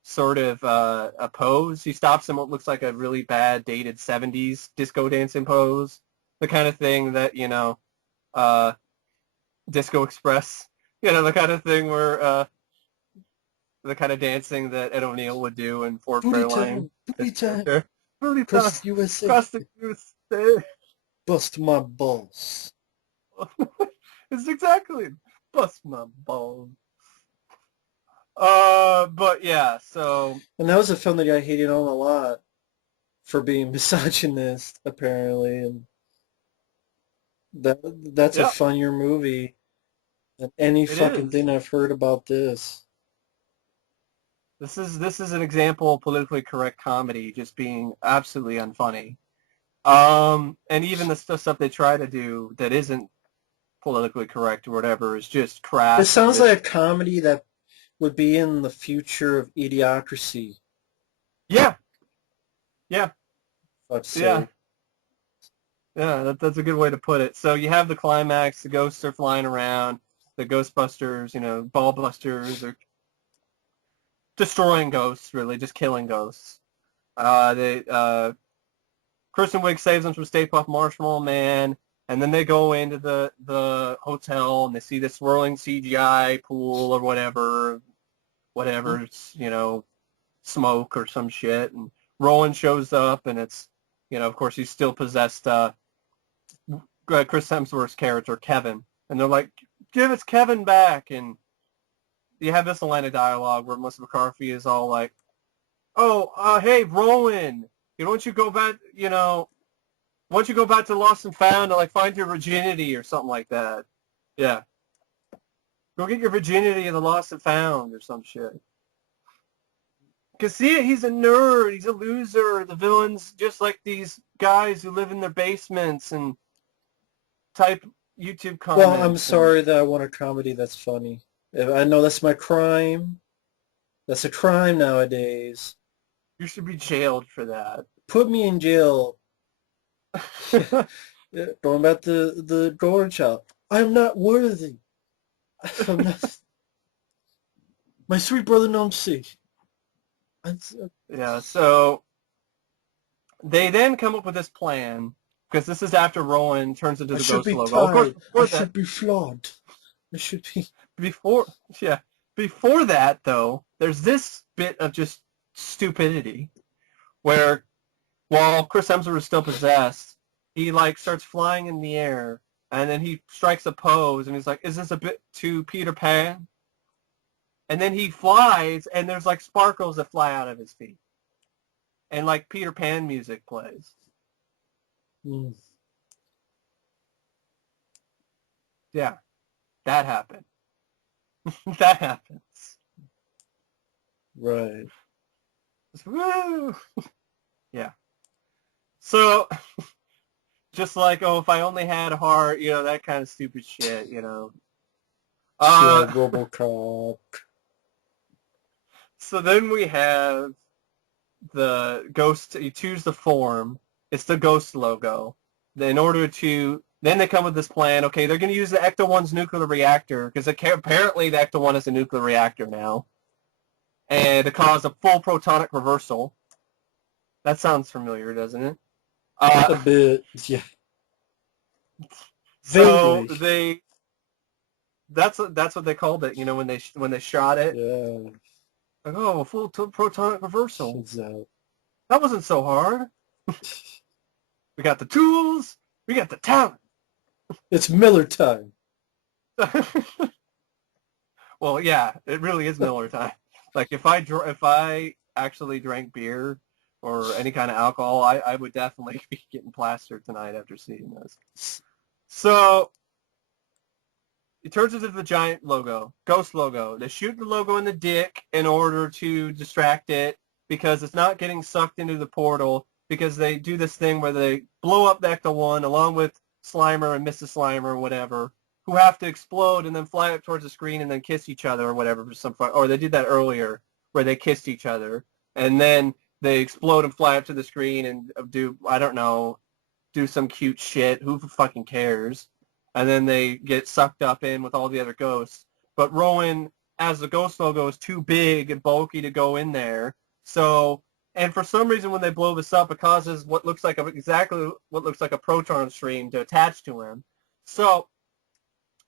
sort of a pose. He stops them what looks like a really bad dated 70s disco dancing pose. The kind of thing that, Disco Express, the kind of thing where the kind of dancing that Ed O'Neill would do in Ford Fairlane. Booty time. Booty time. USA. Across the USA. Bust my balls. It's exactly bust my balls. But yeah, so. And that was a film that I hated on a lot for being misogynist, apparently, and that's a funnier movie than any fucking thing I've heard about this. This is an example of politically correct comedy just being absolutely unfunny. And even the stuff they try to do that isn't politically correct or whatever is just crass. It sounds like a comedy that would be in the future of Idiocracy. Yeah. Yeah. Yeah. Yeah, that's a good way to put it. So you have the climax, the ghosts are flying around, the Ghostbusters, ballbusters are destroying ghosts, really, just killing ghosts. Kristen Wiig saves them from Stay Puft Marshmallow Man, and then they go into the hotel and they see the swirling CGI pool or whatever, smoke or some shit, and Rowan shows up and it's, of course he's still possessed, Chris Hemsworth's character, Kevin, and they're like, give us Kevin back, and you have this line of dialogue where Melissa McCarthy is all like, oh, hey, Rowan, why don't you go back, why don't you go back to Lost and Found and, find your virginity or something like that. Yeah. Go get your virginity in the Lost and Found or some shit. Because see, he's a nerd, he's a loser, the villain's just like these guys who live in their basements and type YouTube comments. Well, I'm sorry that I want a comedy that's funny. I know that's my crime. That's a crime nowadays. You should be jailed for that. Put me in jail. Going back to the Golden Child. I'm not worthy. I'm not. My sweet brother Nomsi. Yeah, so they then come up with this plan, because this is after Rowan turns into the ghost logo. I should be flogged. I should be... Before that, though, there's this bit of just stupidity, where while Chris Hemsworth is still possessed, he, starts flying in the air, and then he strikes a pose, and he's like, is this a bit too Peter Pan? And then he flies, and there's, sparkles that fly out of his feet. And, Peter Pan music plays. Mm. Yeah, that happened. That happens. Right. Woo! Yeah. So, just if I only had a heart, that kind of stupid shit, RoboCop. So then we have the ghost. You choose the form. It's the ghost logo. In order to, then they come with this plan. Okay, they're going to use the Ecto-1's nuclear reactor because apparently the Ecto-1 is a nuclear reactor now, and to cause a full protonic reversal. That sounds familiar, doesn't it? A bit, yeah. So Vaguely. they, that's what they called it. You know, when they shot it, Yeah. like, oh, full protonic reversal. Shit's out. That wasn't so hard. We got the tools. We got the talent. It's Miller time. Well, yeah, it really is Miller time. Like if I actually drank beer or any kind of alcohol, I would definitely be getting plastered tonight after seeing this. So it turns into the giant logo, ghost logo. They shoot the logo in the dick in order to distract it because it's not getting sucked into the portal because they do this thing where they blow up the Ecto-1 along with Slimer and Mrs. Slimer or whatever, who have to explode and then fly up towards the screen and then kiss each other or whatever for some fun. Or they did that earlier where they kissed each other and then they explode and fly up to the screen and do, I don't know, do some cute shit. Who fucking cares? And then they get sucked up in with all the other ghosts. But Rowan, as the ghost logo, is too big and bulky to go in there. So, and for some reason when they blow this up, it causes what looks like exactly what looks like a proton stream to attach to him. So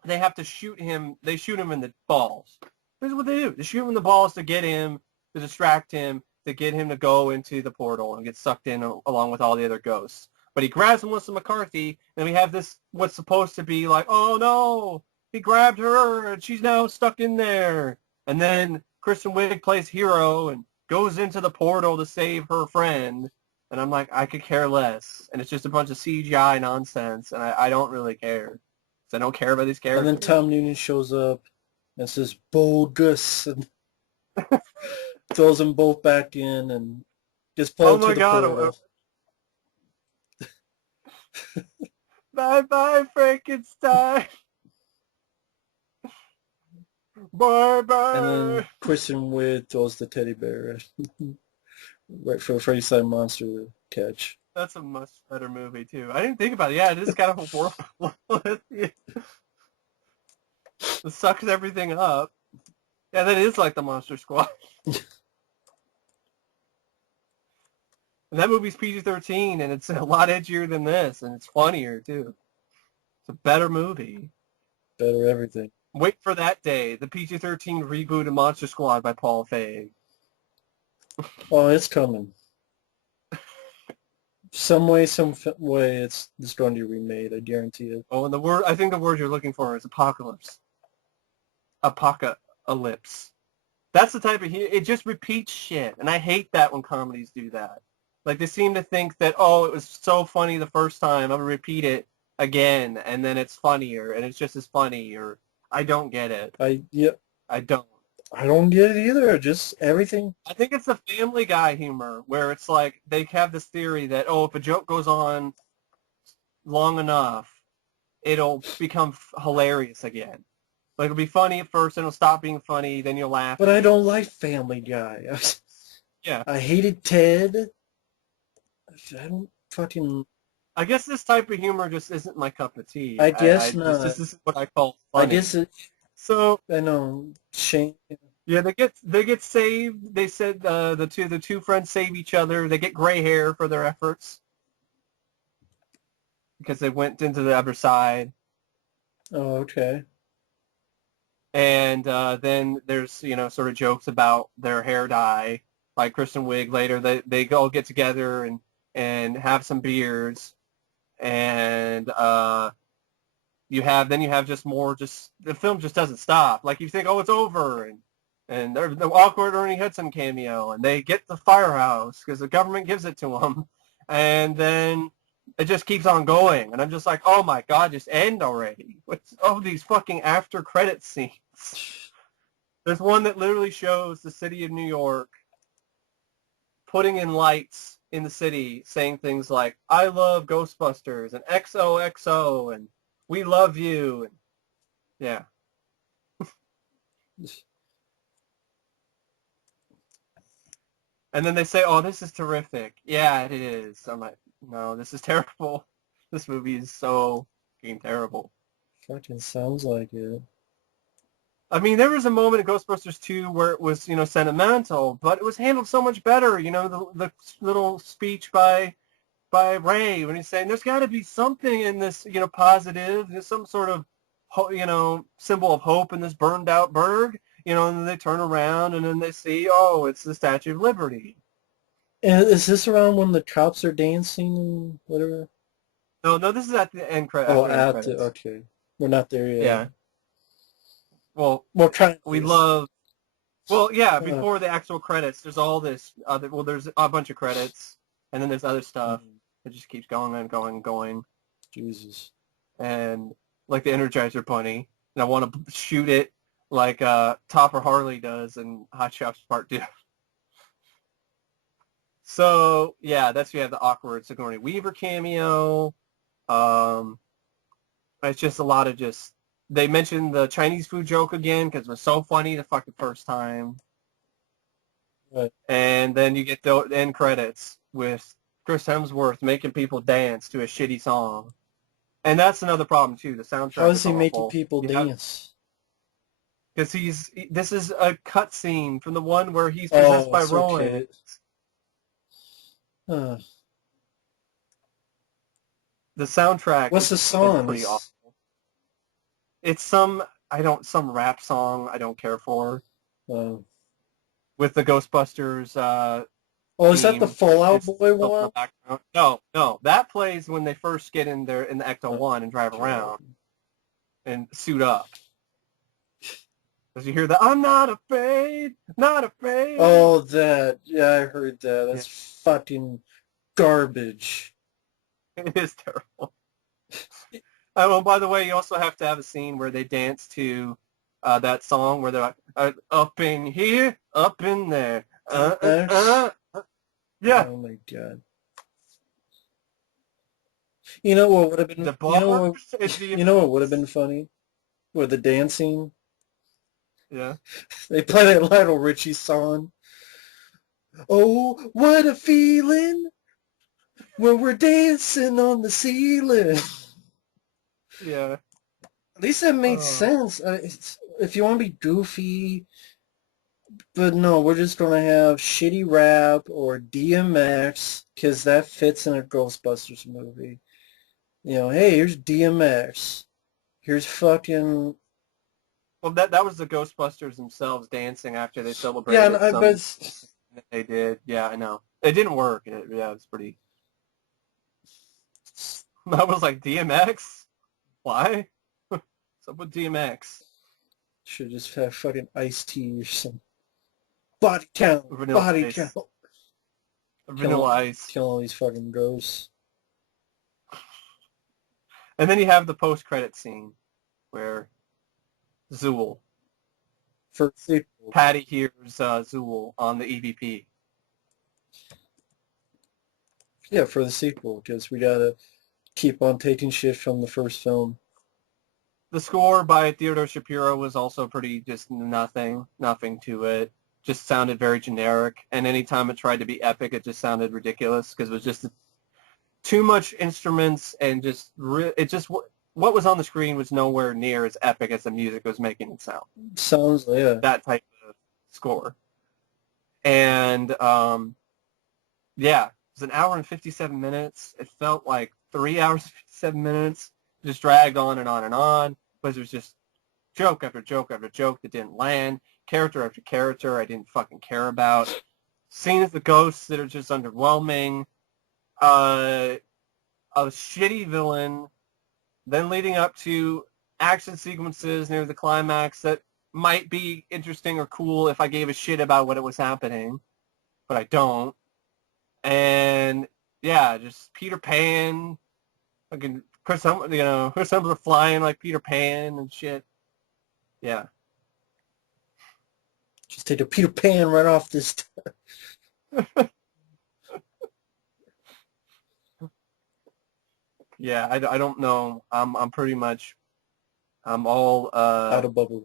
they have to shoot him. They shoot him in the balls. This is what they do. They shoot him in the balls to get him, to distract him, to get him to go into the portal and get sucked in along with all the other ghosts. But he grabs Melissa McCarthy, and we have this, what's supposed to be like, oh no, he grabbed her, and she's now stuck in there. And then Kristen Wiig plays hero and goes into the portal to save her friend. And I'm like, I could care less. And it's just a bunch of CGI nonsense, and I don't really care. Because I don't care about these characters. And then Tom Noonan shows up and says, bogus, and throws them both back in and gets pulled to the portal. Bye-bye, Frankenstein. Bye-bye. And then Kristen Wiig throws the teddy bear right for Frankenstein monster to catch. That's a much better movie, too. I didn't think about it. Yeah, it is kind of a horrible. It sucks everything up. Yeah, that is like the Monster Squad. And that movie's PG-13, and it's a lot edgier than this, and it's funnier, too. It's a better movie. Better everything. Wait for that day, the PG-13 reboot of Monster Squad by Paul Feig. Oh, it's coming. Some way, it's going to be remade, I guarantee it. Oh, and I think the word you're looking for is apocalypse. Apocalypse. That's the type of, it just repeats shit, and I hate that when comedies do that. Like, they seem to think that, oh, it was so funny the first time, I'm going to repeat it again, and then it's funnier, and it's just as funny, or I don't get it. I don't. I don't get it either, just everything. I think it's the Family Guy humor, where it's like, they have this theory that, oh, if a joke goes on long enough, it'll become hilarious again. Like, it'll be funny at first, and it'll stop being funny, then you'll laugh. But I don't like Family Guy. Yeah. I hated Ted. I don't fucking... I guess this type of humor just isn't my cup of tea. I guess not. This is what I call funny. I guess it... So... I know. Shane... Yeah, they get saved. They said the two friends save each other. They get gray hair for their efforts. Because they went into the other side. Oh, okay. And then there's, sort of jokes about their hair dye. Like Kristen Wiig later, they all get together and have some beers. And you have just more, the film just doesn't stop. Like you think, oh, it's over. And there's the awkward Ernie Hudson cameo. And they get the firehouse because the government gives it to them. And then it just keeps on going. And I'm just like, oh my God, just end already. What's all these fucking after credit scenes? There's one that literally shows the city of New York putting in lights in the city saying things like, I love Ghostbusters and XOXO and we love you. And yeah. And then they say, "Oh, this is terrific." Yeah, it is. I'm like, "No, this is terrible. This movie is so fucking terrible." Fucking sounds like it. I mean, there was a moment in Ghostbusters 2 where it was, sentimental, but it was handled so much better. The little speech by Ray when he's saying there's got to be something in this, positive. There's some sort of, symbol of hope in this burned out burg. And then they turn around and then they see, oh, it's the Statue of Liberty. And is this around when the cops are dancing and whatever? No, no, this is at the end Oh, after end at the credits. okay. We're not there yet. Yeah. Well, More kind we love. Well, yeah. uh, Before the actual credits, there's all this other. Well, there's a bunch of credits, and then there's other stuff. It just keeps going and going and going. Jesus. And like the Energizer Bunny, and I want to shoot it like Topper Harley does in Hot Shots Part 2. So yeah, that's we have the awkward Sigourney Weaver cameo. It's just a lot of just. They mentioned the Chinese food joke again because it was so funny the fucking first time. Right. And then you get the end credits with Chris Hemsworth making people dance to a shitty song. And that's another problem too. The soundtrack. How is he making awful. people dance? Because this is a cutscene from the one where he's possessed by Rowan. Okay. The soundtrack. What's the song? Pretty awful. It's some rap song I don't care for. With the Ghostbusters. Is that the Fallout Boy one? No, that plays when they first get in the Ecto 1 and drive around and suit up. Because you hear the "I'm not afraid, not afraid." Oh, that. Yeah, I heard that. That's fucking garbage. It is terrible. Oh, by the way, you also have to have a scene where they dance to that song where they're like, up in here, up in there. Yeah. Oh, my God. You know what would have been... You know what would have been funny? With the dancing? Yeah. They play that Lionel Richie song. Oh, what a feeling when we're dancing on the ceiling. Yeah. At least that made sense. If you want to be goofy, but no, we're just going to have shitty rap or DMX because that fits in a Ghostbusters movie. Hey, here's DMX. Here's fucking... Well, that was the Ghostbusters themselves dancing after they celebrated. Yeah, but... They did. Yeah, I know. It didn't work. Yeah, it was pretty... I was like, DMX? Why? What's up with DMX? Should just have fucking Ice-T or some body count. Vanilla body Ice. count. Vanilla Ice. Kill all these fucking ghosts. And then you have the post-credit scene where Zool. For sequel. Patty hears Zool on the EVP. Yeah, for the sequel, because we gotta keep on taking shit from the first film. The score by Theodore Shapiro was also pretty just nothing to it. Just sounded very generic. And anytime it tried to be epic, it just sounded ridiculous because it was just too much instruments and just what was on the screen was nowhere near as epic as the music was making it sound. Sounds, yeah. That type of score. And yeah, it was an hour and 57 minutes. It felt like 3 hours and 57 minutes. Just dragged on and on and on. But it was just joke after joke after joke that didn't land. Character after character I didn't fucking care about. Scenes with ghosts that are just underwhelming. A shitty villain. Then leading up to action sequences near the climax that might be interesting or cool if I gave a shit about what it was happening. But I don't. And yeah, just Peter Pan. Fucking Chris Hemsworth flying like Peter Pan and shit. Yeah. Just take a Peter Pan right off this. Yeah, I don't know. I'm pretty much. I'm all out of bubble.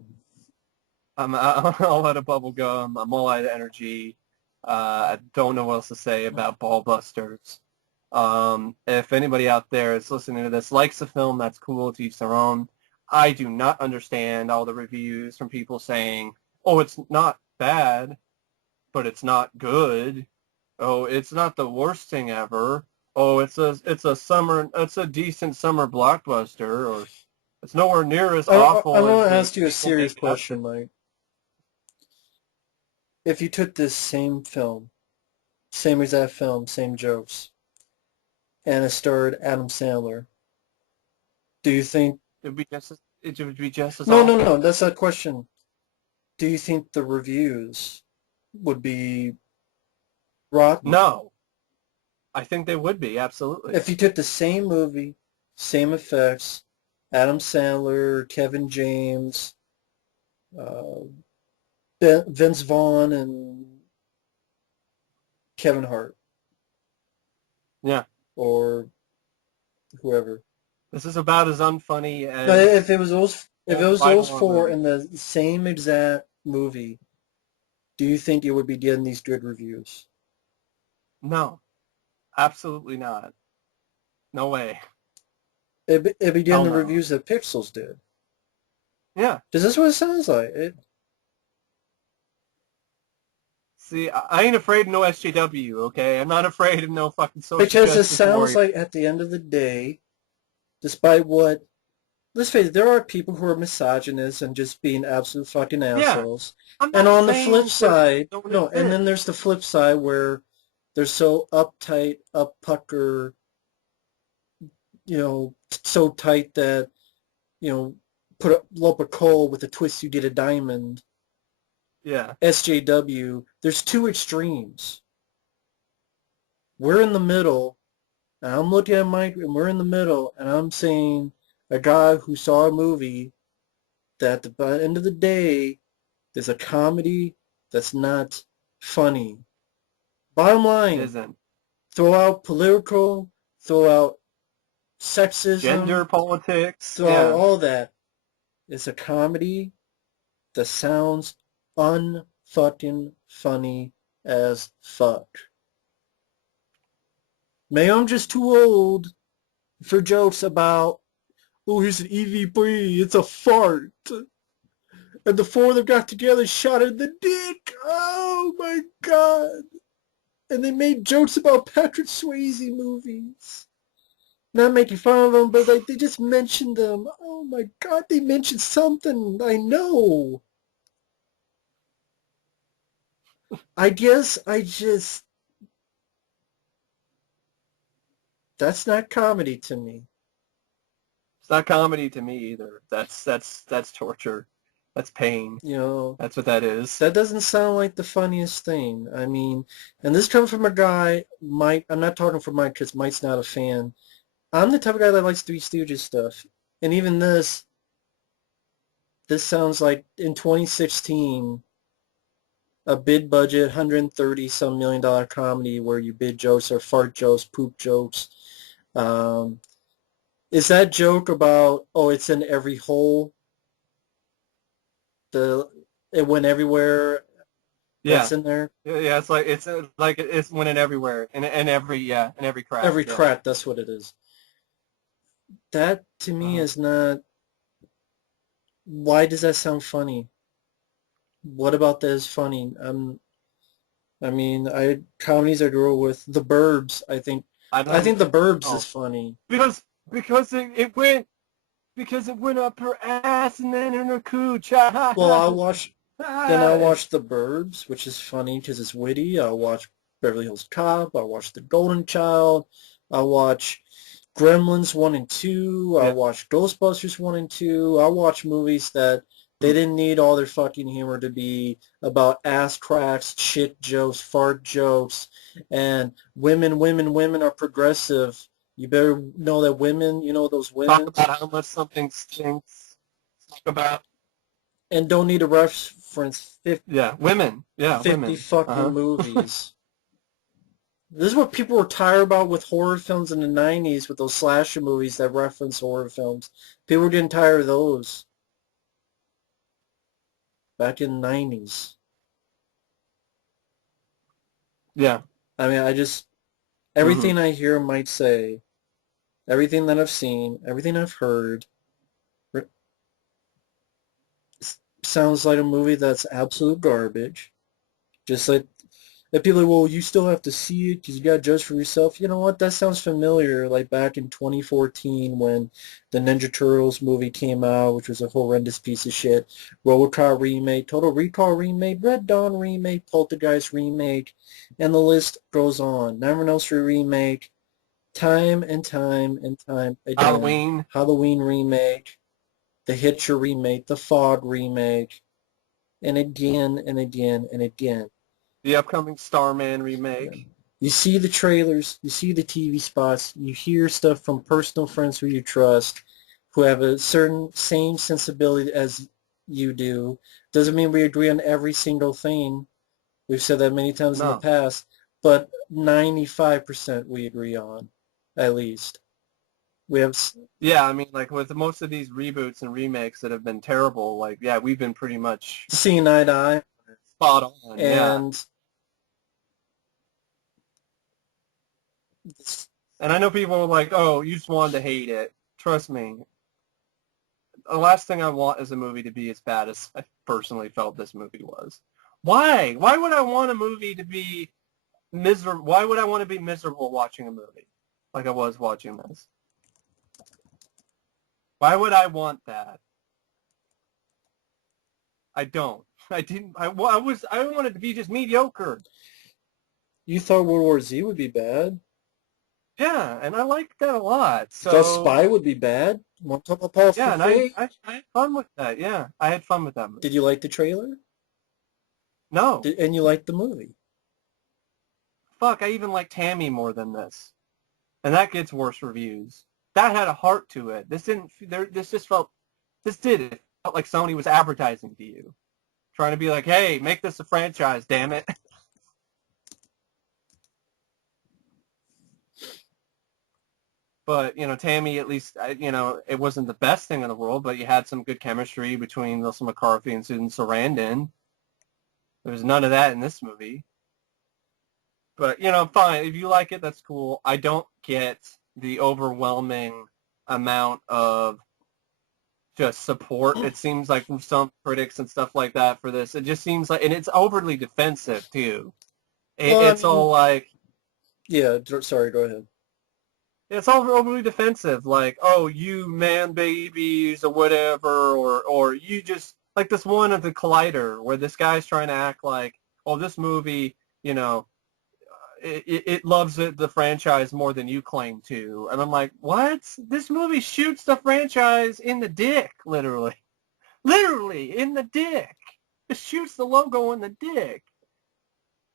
I'm all out of bubble gum. I'm all out of energy. I don't know what else to say about Ballbusters. If anybody out there is listening to this likes the film, that's cool, to each their own. I do not understand all the reviews from people saying, oh, it's not bad, but it's not good. Oh, it's not the worst thing ever. Oh, it's a decent summer blockbuster, or it's nowhere near as awful I'm as going to the ask you a people serious make it out. question, Mike. If you took this same film, same exact film, same jokes, and it starred Adam Sandler, do you think... It would be just as No, no, awful. no, that's not a question. Do you think the reviews would be rotten? No, I think they would be, absolutely. If you took the same movie, same effects, Adam Sandler, Kevin James, uh, Vince Vaughn, and Kevin Hart, Yeah, or whoever. this is about as unfunny But as if it old was those Bible or four in movie. the same exact movie, do you think it would be getting these good reviews? No, absolutely not. No way. It'd be getting Hell the no. reviews that Pixels did. Yeah. Is this what it sounds like? See, I ain't afraid of no SJW, okay? I'm not afraid of no fucking social Because it justice sounds warrior. like at the end of the day, despite what... Let's face it, there are people who are misogynists and just being absolute fucking Yeah, assholes. I'm And not on the flip saying there side, don't no, and then exist. there's the flip side where they're so uptight, up pucker, so tight that, put a lump of coal with a twist you get a diamond. Yeah. SJW, there's two extremes. We're in the middle, and I'm looking at Mike, and we're in the middle, and I'm saying a guy who saw a movie that at the end of the day, there's a comedy that's not funny. Bottom It line, isn't. throw out political, throw out Gender sexism, politics. throw out Yeah. all that. It's a comedy that sounds unfucking funny as fuck. Maybe I'm just too old for jokes about, oh, here's an EVP, it's a fart. And the four of them got together, shot her in the dick. Oh my god. And they made jokes about Patrick Swayze movies. Not making fun of them, but like they just mentioned them. Oh my god, they mentioned something. I know. I guess that's not comedy to me. It's not comedy to me either. That's torture. That's pain. You know, That's what that is. that doesn't sound like the funniest thing. I mean, and this comes from a guy, Mike. I'm not talking for Mike because Mike's not a fan. I'm the type of guy that likes Three Stooges stuff. And even this sounds like in 2016, a bid budget, 130 some $1 million comedy where you bid jokes or fart jokes, poop jokes. Um, is that joke about, oh, it's in every hole? It went everywhere. Yeah. That's in there. Yeah, it's winning everywhere in every crack. Every Yeah. crack. That's what it is. That to me Uh-huh. is not. Why does that sound funny? What about that is funny? I mean, comedies I grew up with, The Burbs. I I don't think The Burbs is know funny. because it went up her ass and then in her cooch. Well, I It's watch The Burbs, which is funny because it's witty. I'll watch Beverly Hills Cop. I'll watch The Golden Child. I'll watch Gremlins 1 and 2. I'll yeah. watch Ghostbusters 1 and 2. I'll watch movies that they didn't need all their fucking humor to be about ass cracks, shit jokes, fart jokes, and women are progressive. You better know that women, those Talk women, about how much something stinks. Talk about and don't need a reference yeah, women. Yeah, 50 women. fucking Uh-huh. movies. This is what people were tired about with horror films in the 90s with those slasher movies that reference horror films. People were getting tired of those back in the 90s. Yeah. I mean, everything I hear might say, everything that I've seen, everything I've heard, sounds like a movie that's absolute garbage. Just like that people are, well, you still have to see it because you got to judge for yourself. You know what? That sounds familiar. Like back in 2014 when the Ninja Turtles movie came out, which was a horrendous piece of shit. RoboCop remake, Total Recall remake, Red Dawn remake, Poltergeist remake, and the list goes on. Nightmare on Elm Street remake, time and time and time again. Halloween. Halloween remake, the Hitcher remake, the Fog remake, and again and again and again. The upcoming Starman Yeah. remake. You see the trailers, you see the TV spots, you hear stuff from personal friends who you trust, who have a certain same sensibility as you do. Doesn't mean we agree on every single thing. We've said that many times in the No. past, but 95% we agree on, at least. We have Yeah, I mean, like with most of these reboots and remakes that have been terrible, like, yeah, we've been pretty much seen eye to eye, spot on. Yeah. and And I know people are like, oh, you just wanted to hate it. Trust me. The last thing I want is a movie to be as bad as I personally felt this movie was. Why? Why would I want a movie to be miserable? Why would I want to be miserable watching a movie like I was watching this? Why would I want that? I don't. I didn't. I wanted it to be just mediocre. you thought World War Z would be bad? Yeah, and I liked that a lot. You thought So Spy would be bad? Want to talk about Paul yeah, and Feig? I had fun with that. Yeah, I had fun with that movie. Did you like the trailer? No, And you liked the movie? fuck, I even like Tammy more than this, and that gets worse reviews. That had a heart to it. This didn't. This just felt. This did. It felt like Sony was advertising to you, trying to be like, "Hey, make this a franchise, damn it." But Tammy, at least, it wasn't the best thing in the world, but you had some good chemistry between Melissa McCarthy and Susan Sarandon. There was none of that in this movie. But fine. If you like it, that's cool. I don't get the overwhelming amount of just support. It seems like from some critics and stuff like that for this. It just seems like, and it's overly defensive too. It's all like, yeah. Sorry, go ahead. it's all overly defensive, like, oh, you man babies or whatever, or you just, like this one at the Collider where this guy's trying to act like, oh, this movie, it loves the franchise more than you claim to. And I'm like, what? This movie shoots the franchise in the dick, literally. Literally, in the dick. It shoots the logo in the dick.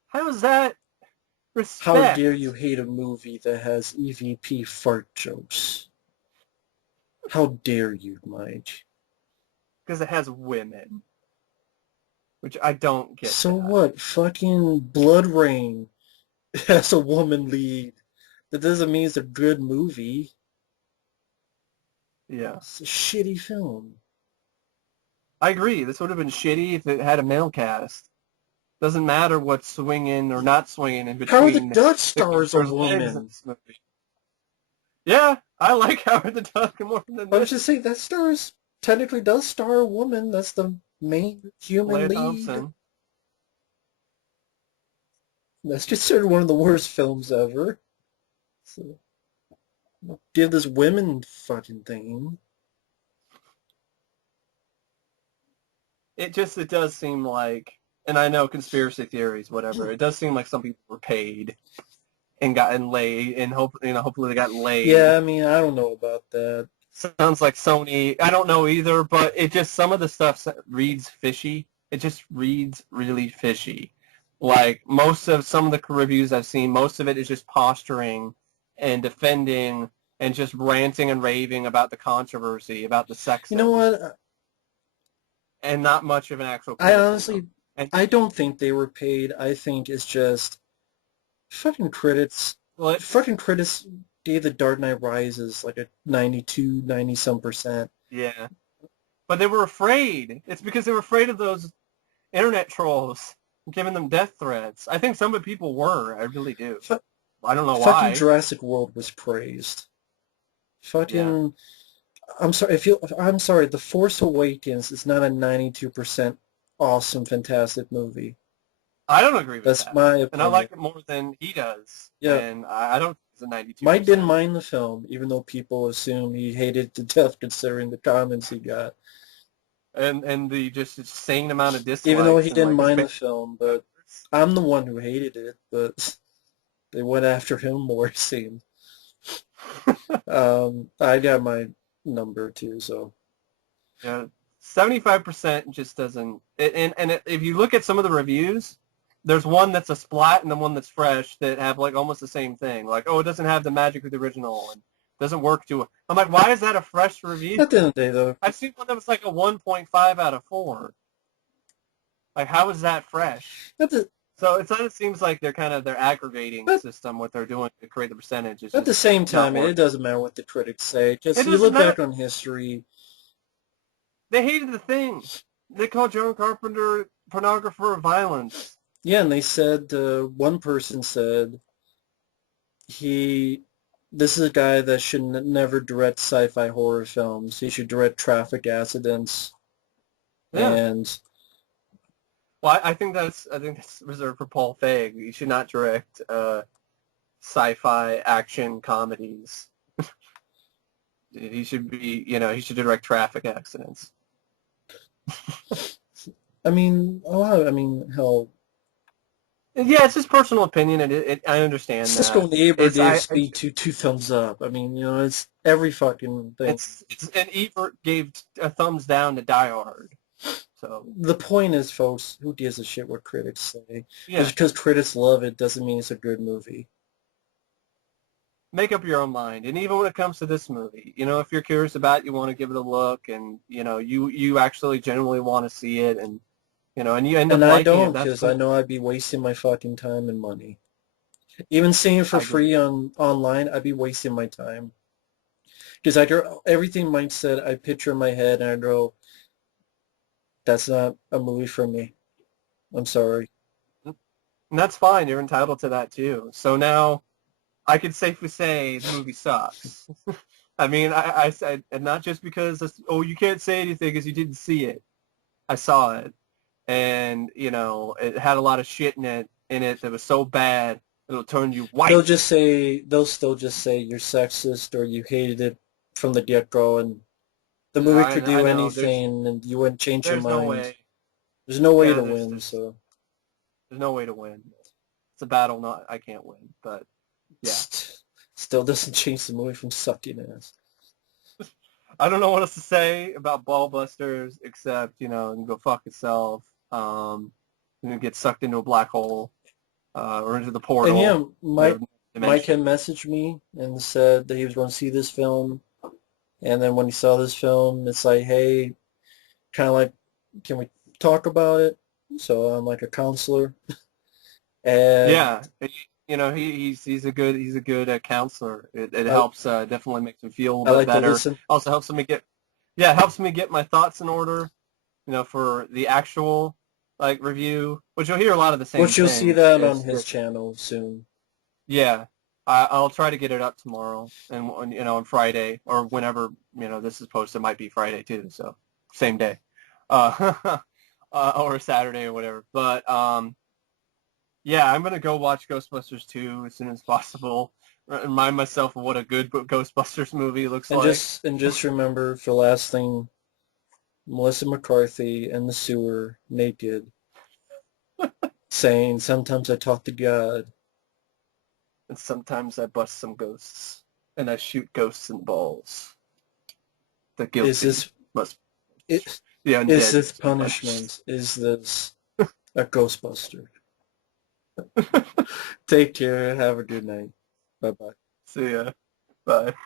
How is that respect? How dare you hate a movie that has EVP fart jokes? How dare you, Mike? Because it has women. Which I don't get. So what? Fucking Blood Rain has a woman lead. That doesn't mean it's a good movie. Yeah. It's a shitty film. I agree. This would have been shitty if it had a male cast. Doesn't matter what's swinging or not swinging in between. Howard the Duck stars a woman. Yeah, I like Howard the Duck more than this. I was just saying, that stars technically does star a woman. That's the main human Leah lead. Thompson. That's considered one of the worst films ever. So, give this women fucking thing. It does seem like, and I know conspiracy theories, whatever. It does seem like some people were paid and gotten laid, and hopefully they got laid. Yeah, I mean, I don't know about that. Sounds like Sony. I don't know either, but it just, some of the stuff reads fishy. It just reads really fishy. Like some of the reviews I've seen, most of it is just posturing and defending and just ranting and raving about the controversy, about the sex. You know what? And not much of an actual criticism. I don't think they were paid. I think it's just fucking critics. Well, fucking critics gave The Dark Knight Rises like a 92, 90-some%. Yeah. But they were afraid. It's because they were afraid of those internet trolls. giving them death threats. I think some of the people were. I really do. Fu- I don't know Fucking why. Jurassic World was praised. Yeah. Fucking, I'm sorry, The Force Awakens is not a 92% awesome, fantastic movie. I don't agree with That's that. my And I opinion. like it more than he does. Yeah, And I don't think it's a Mike didn't 92%. mind the film, even though people assume he hated it to death considering the comments he got. And the just insane amount of Even though he dislikes and didn't like his mind family the film, but members. I'm the one who hated it, but they went after him more, it seemed. I got my number too, so. Yeah, 75% just doesn't. If you look at some of the reviews, there's one that's a splat and the one that's fresh that have like almost the same thing. Like, oh, it doesn't have the magic of the original and doesn't work too well. I'm like, why is that a fresh review? At the end of the day, though, I've seen one that was like a 1.5 out of 4. Like, how is that fresh? at the So it seems like their aggregating at, system, what they're doing to create the percentage is at the just same not time, it working. doesn't matter what the critics say. It Just you doesn't look matter. back on history. They hated The Thing. They called John Carpenter pornographer of violence. Yeah, and they said, one person said, he, this is a guy that should never direct sci-fi horror films. He should direct traffic accidents. Yeah. And Well, I think that's reserved for Paul Feig. You should not direct sci-fi action comedies. He should direct traffic accidents. hell, And yeah, it's his personal opinion, and I understand Cisco that. Neighbor It's gave I, I Speed 2 thumbs up. It's every fucking thing. it's and Ebert gave a thumbs down to Die Hard. So The point is, folks, who gives a shit what critics say? yeah, Just because critics love it doesn't mean it's a good movie. make up your own mind. And even when it comes to this movie, if you're curious about it, you want to give it a look, and you actually genuinely want to see it, and you end up And I liking it. don't, That's because I cool. know I'd be wasting my fucking time and money. Even seeing it for I agree. free online, I'd be wasting my time. Because everything Mike said, I picture in my head, and I go, that's not a movie for me. I'm sorry. And that's fine. You're entitled to that too. So now I can safely say the movie sucks. I mean, I said, and not just because, you can't say anything because you didn't see it. I saw it, and it had a lot of shit in it that was so bad it'll turn you white. They'll still just say you're sexist or you hated it from the get-go, and the movie could I do know. anything and you wouldn't change your There's no mind. way. There's no way Yeah, to there's win, there's so there's no way to win. It's a battle. Not I can't win, but yeah. still doesn't change the movie from sucking ass. I don't know what else to say about Ballbusters except you can go fuck itself. Get sucked into a black hole or into the And portal, yeah, whatever Mike dimension. had messaged me and said that he was going to see this film, and then when he saw this film, it's like, hey, kind of like, can we talk about it? So I'm like a counselor, and Yeah, he's a good counselor. It I helps definitely makes me feel a I little bit like to better. listen. Also helps me get my thoughts in order. For the actual review, which you'll hear a lot of the same Which you'll see things. that on It's his just channel soon. yeah. I'll try to get it up tomorrow and on Friday or whenever this is posted. It might be Friday too, so same day, uh, or Saturday or whatever. But yeah, I'm gonna go watch Ghostbusters 2 as soon as possible. Remind myself of what a good Ghostbusters movie looks And like. just remember, for the last thing, Melissa McCarthy in the sewer, naked, saying, "Sometimes I talk to God." And sometimes I bust some ghosts, and I shoot ghosts in the balls. The Is guilty this must, it? the Is undead this must be punished. punishment? Is this a Ghostbuster? Take care. Have a good night. Bye bye. See ya. Bye.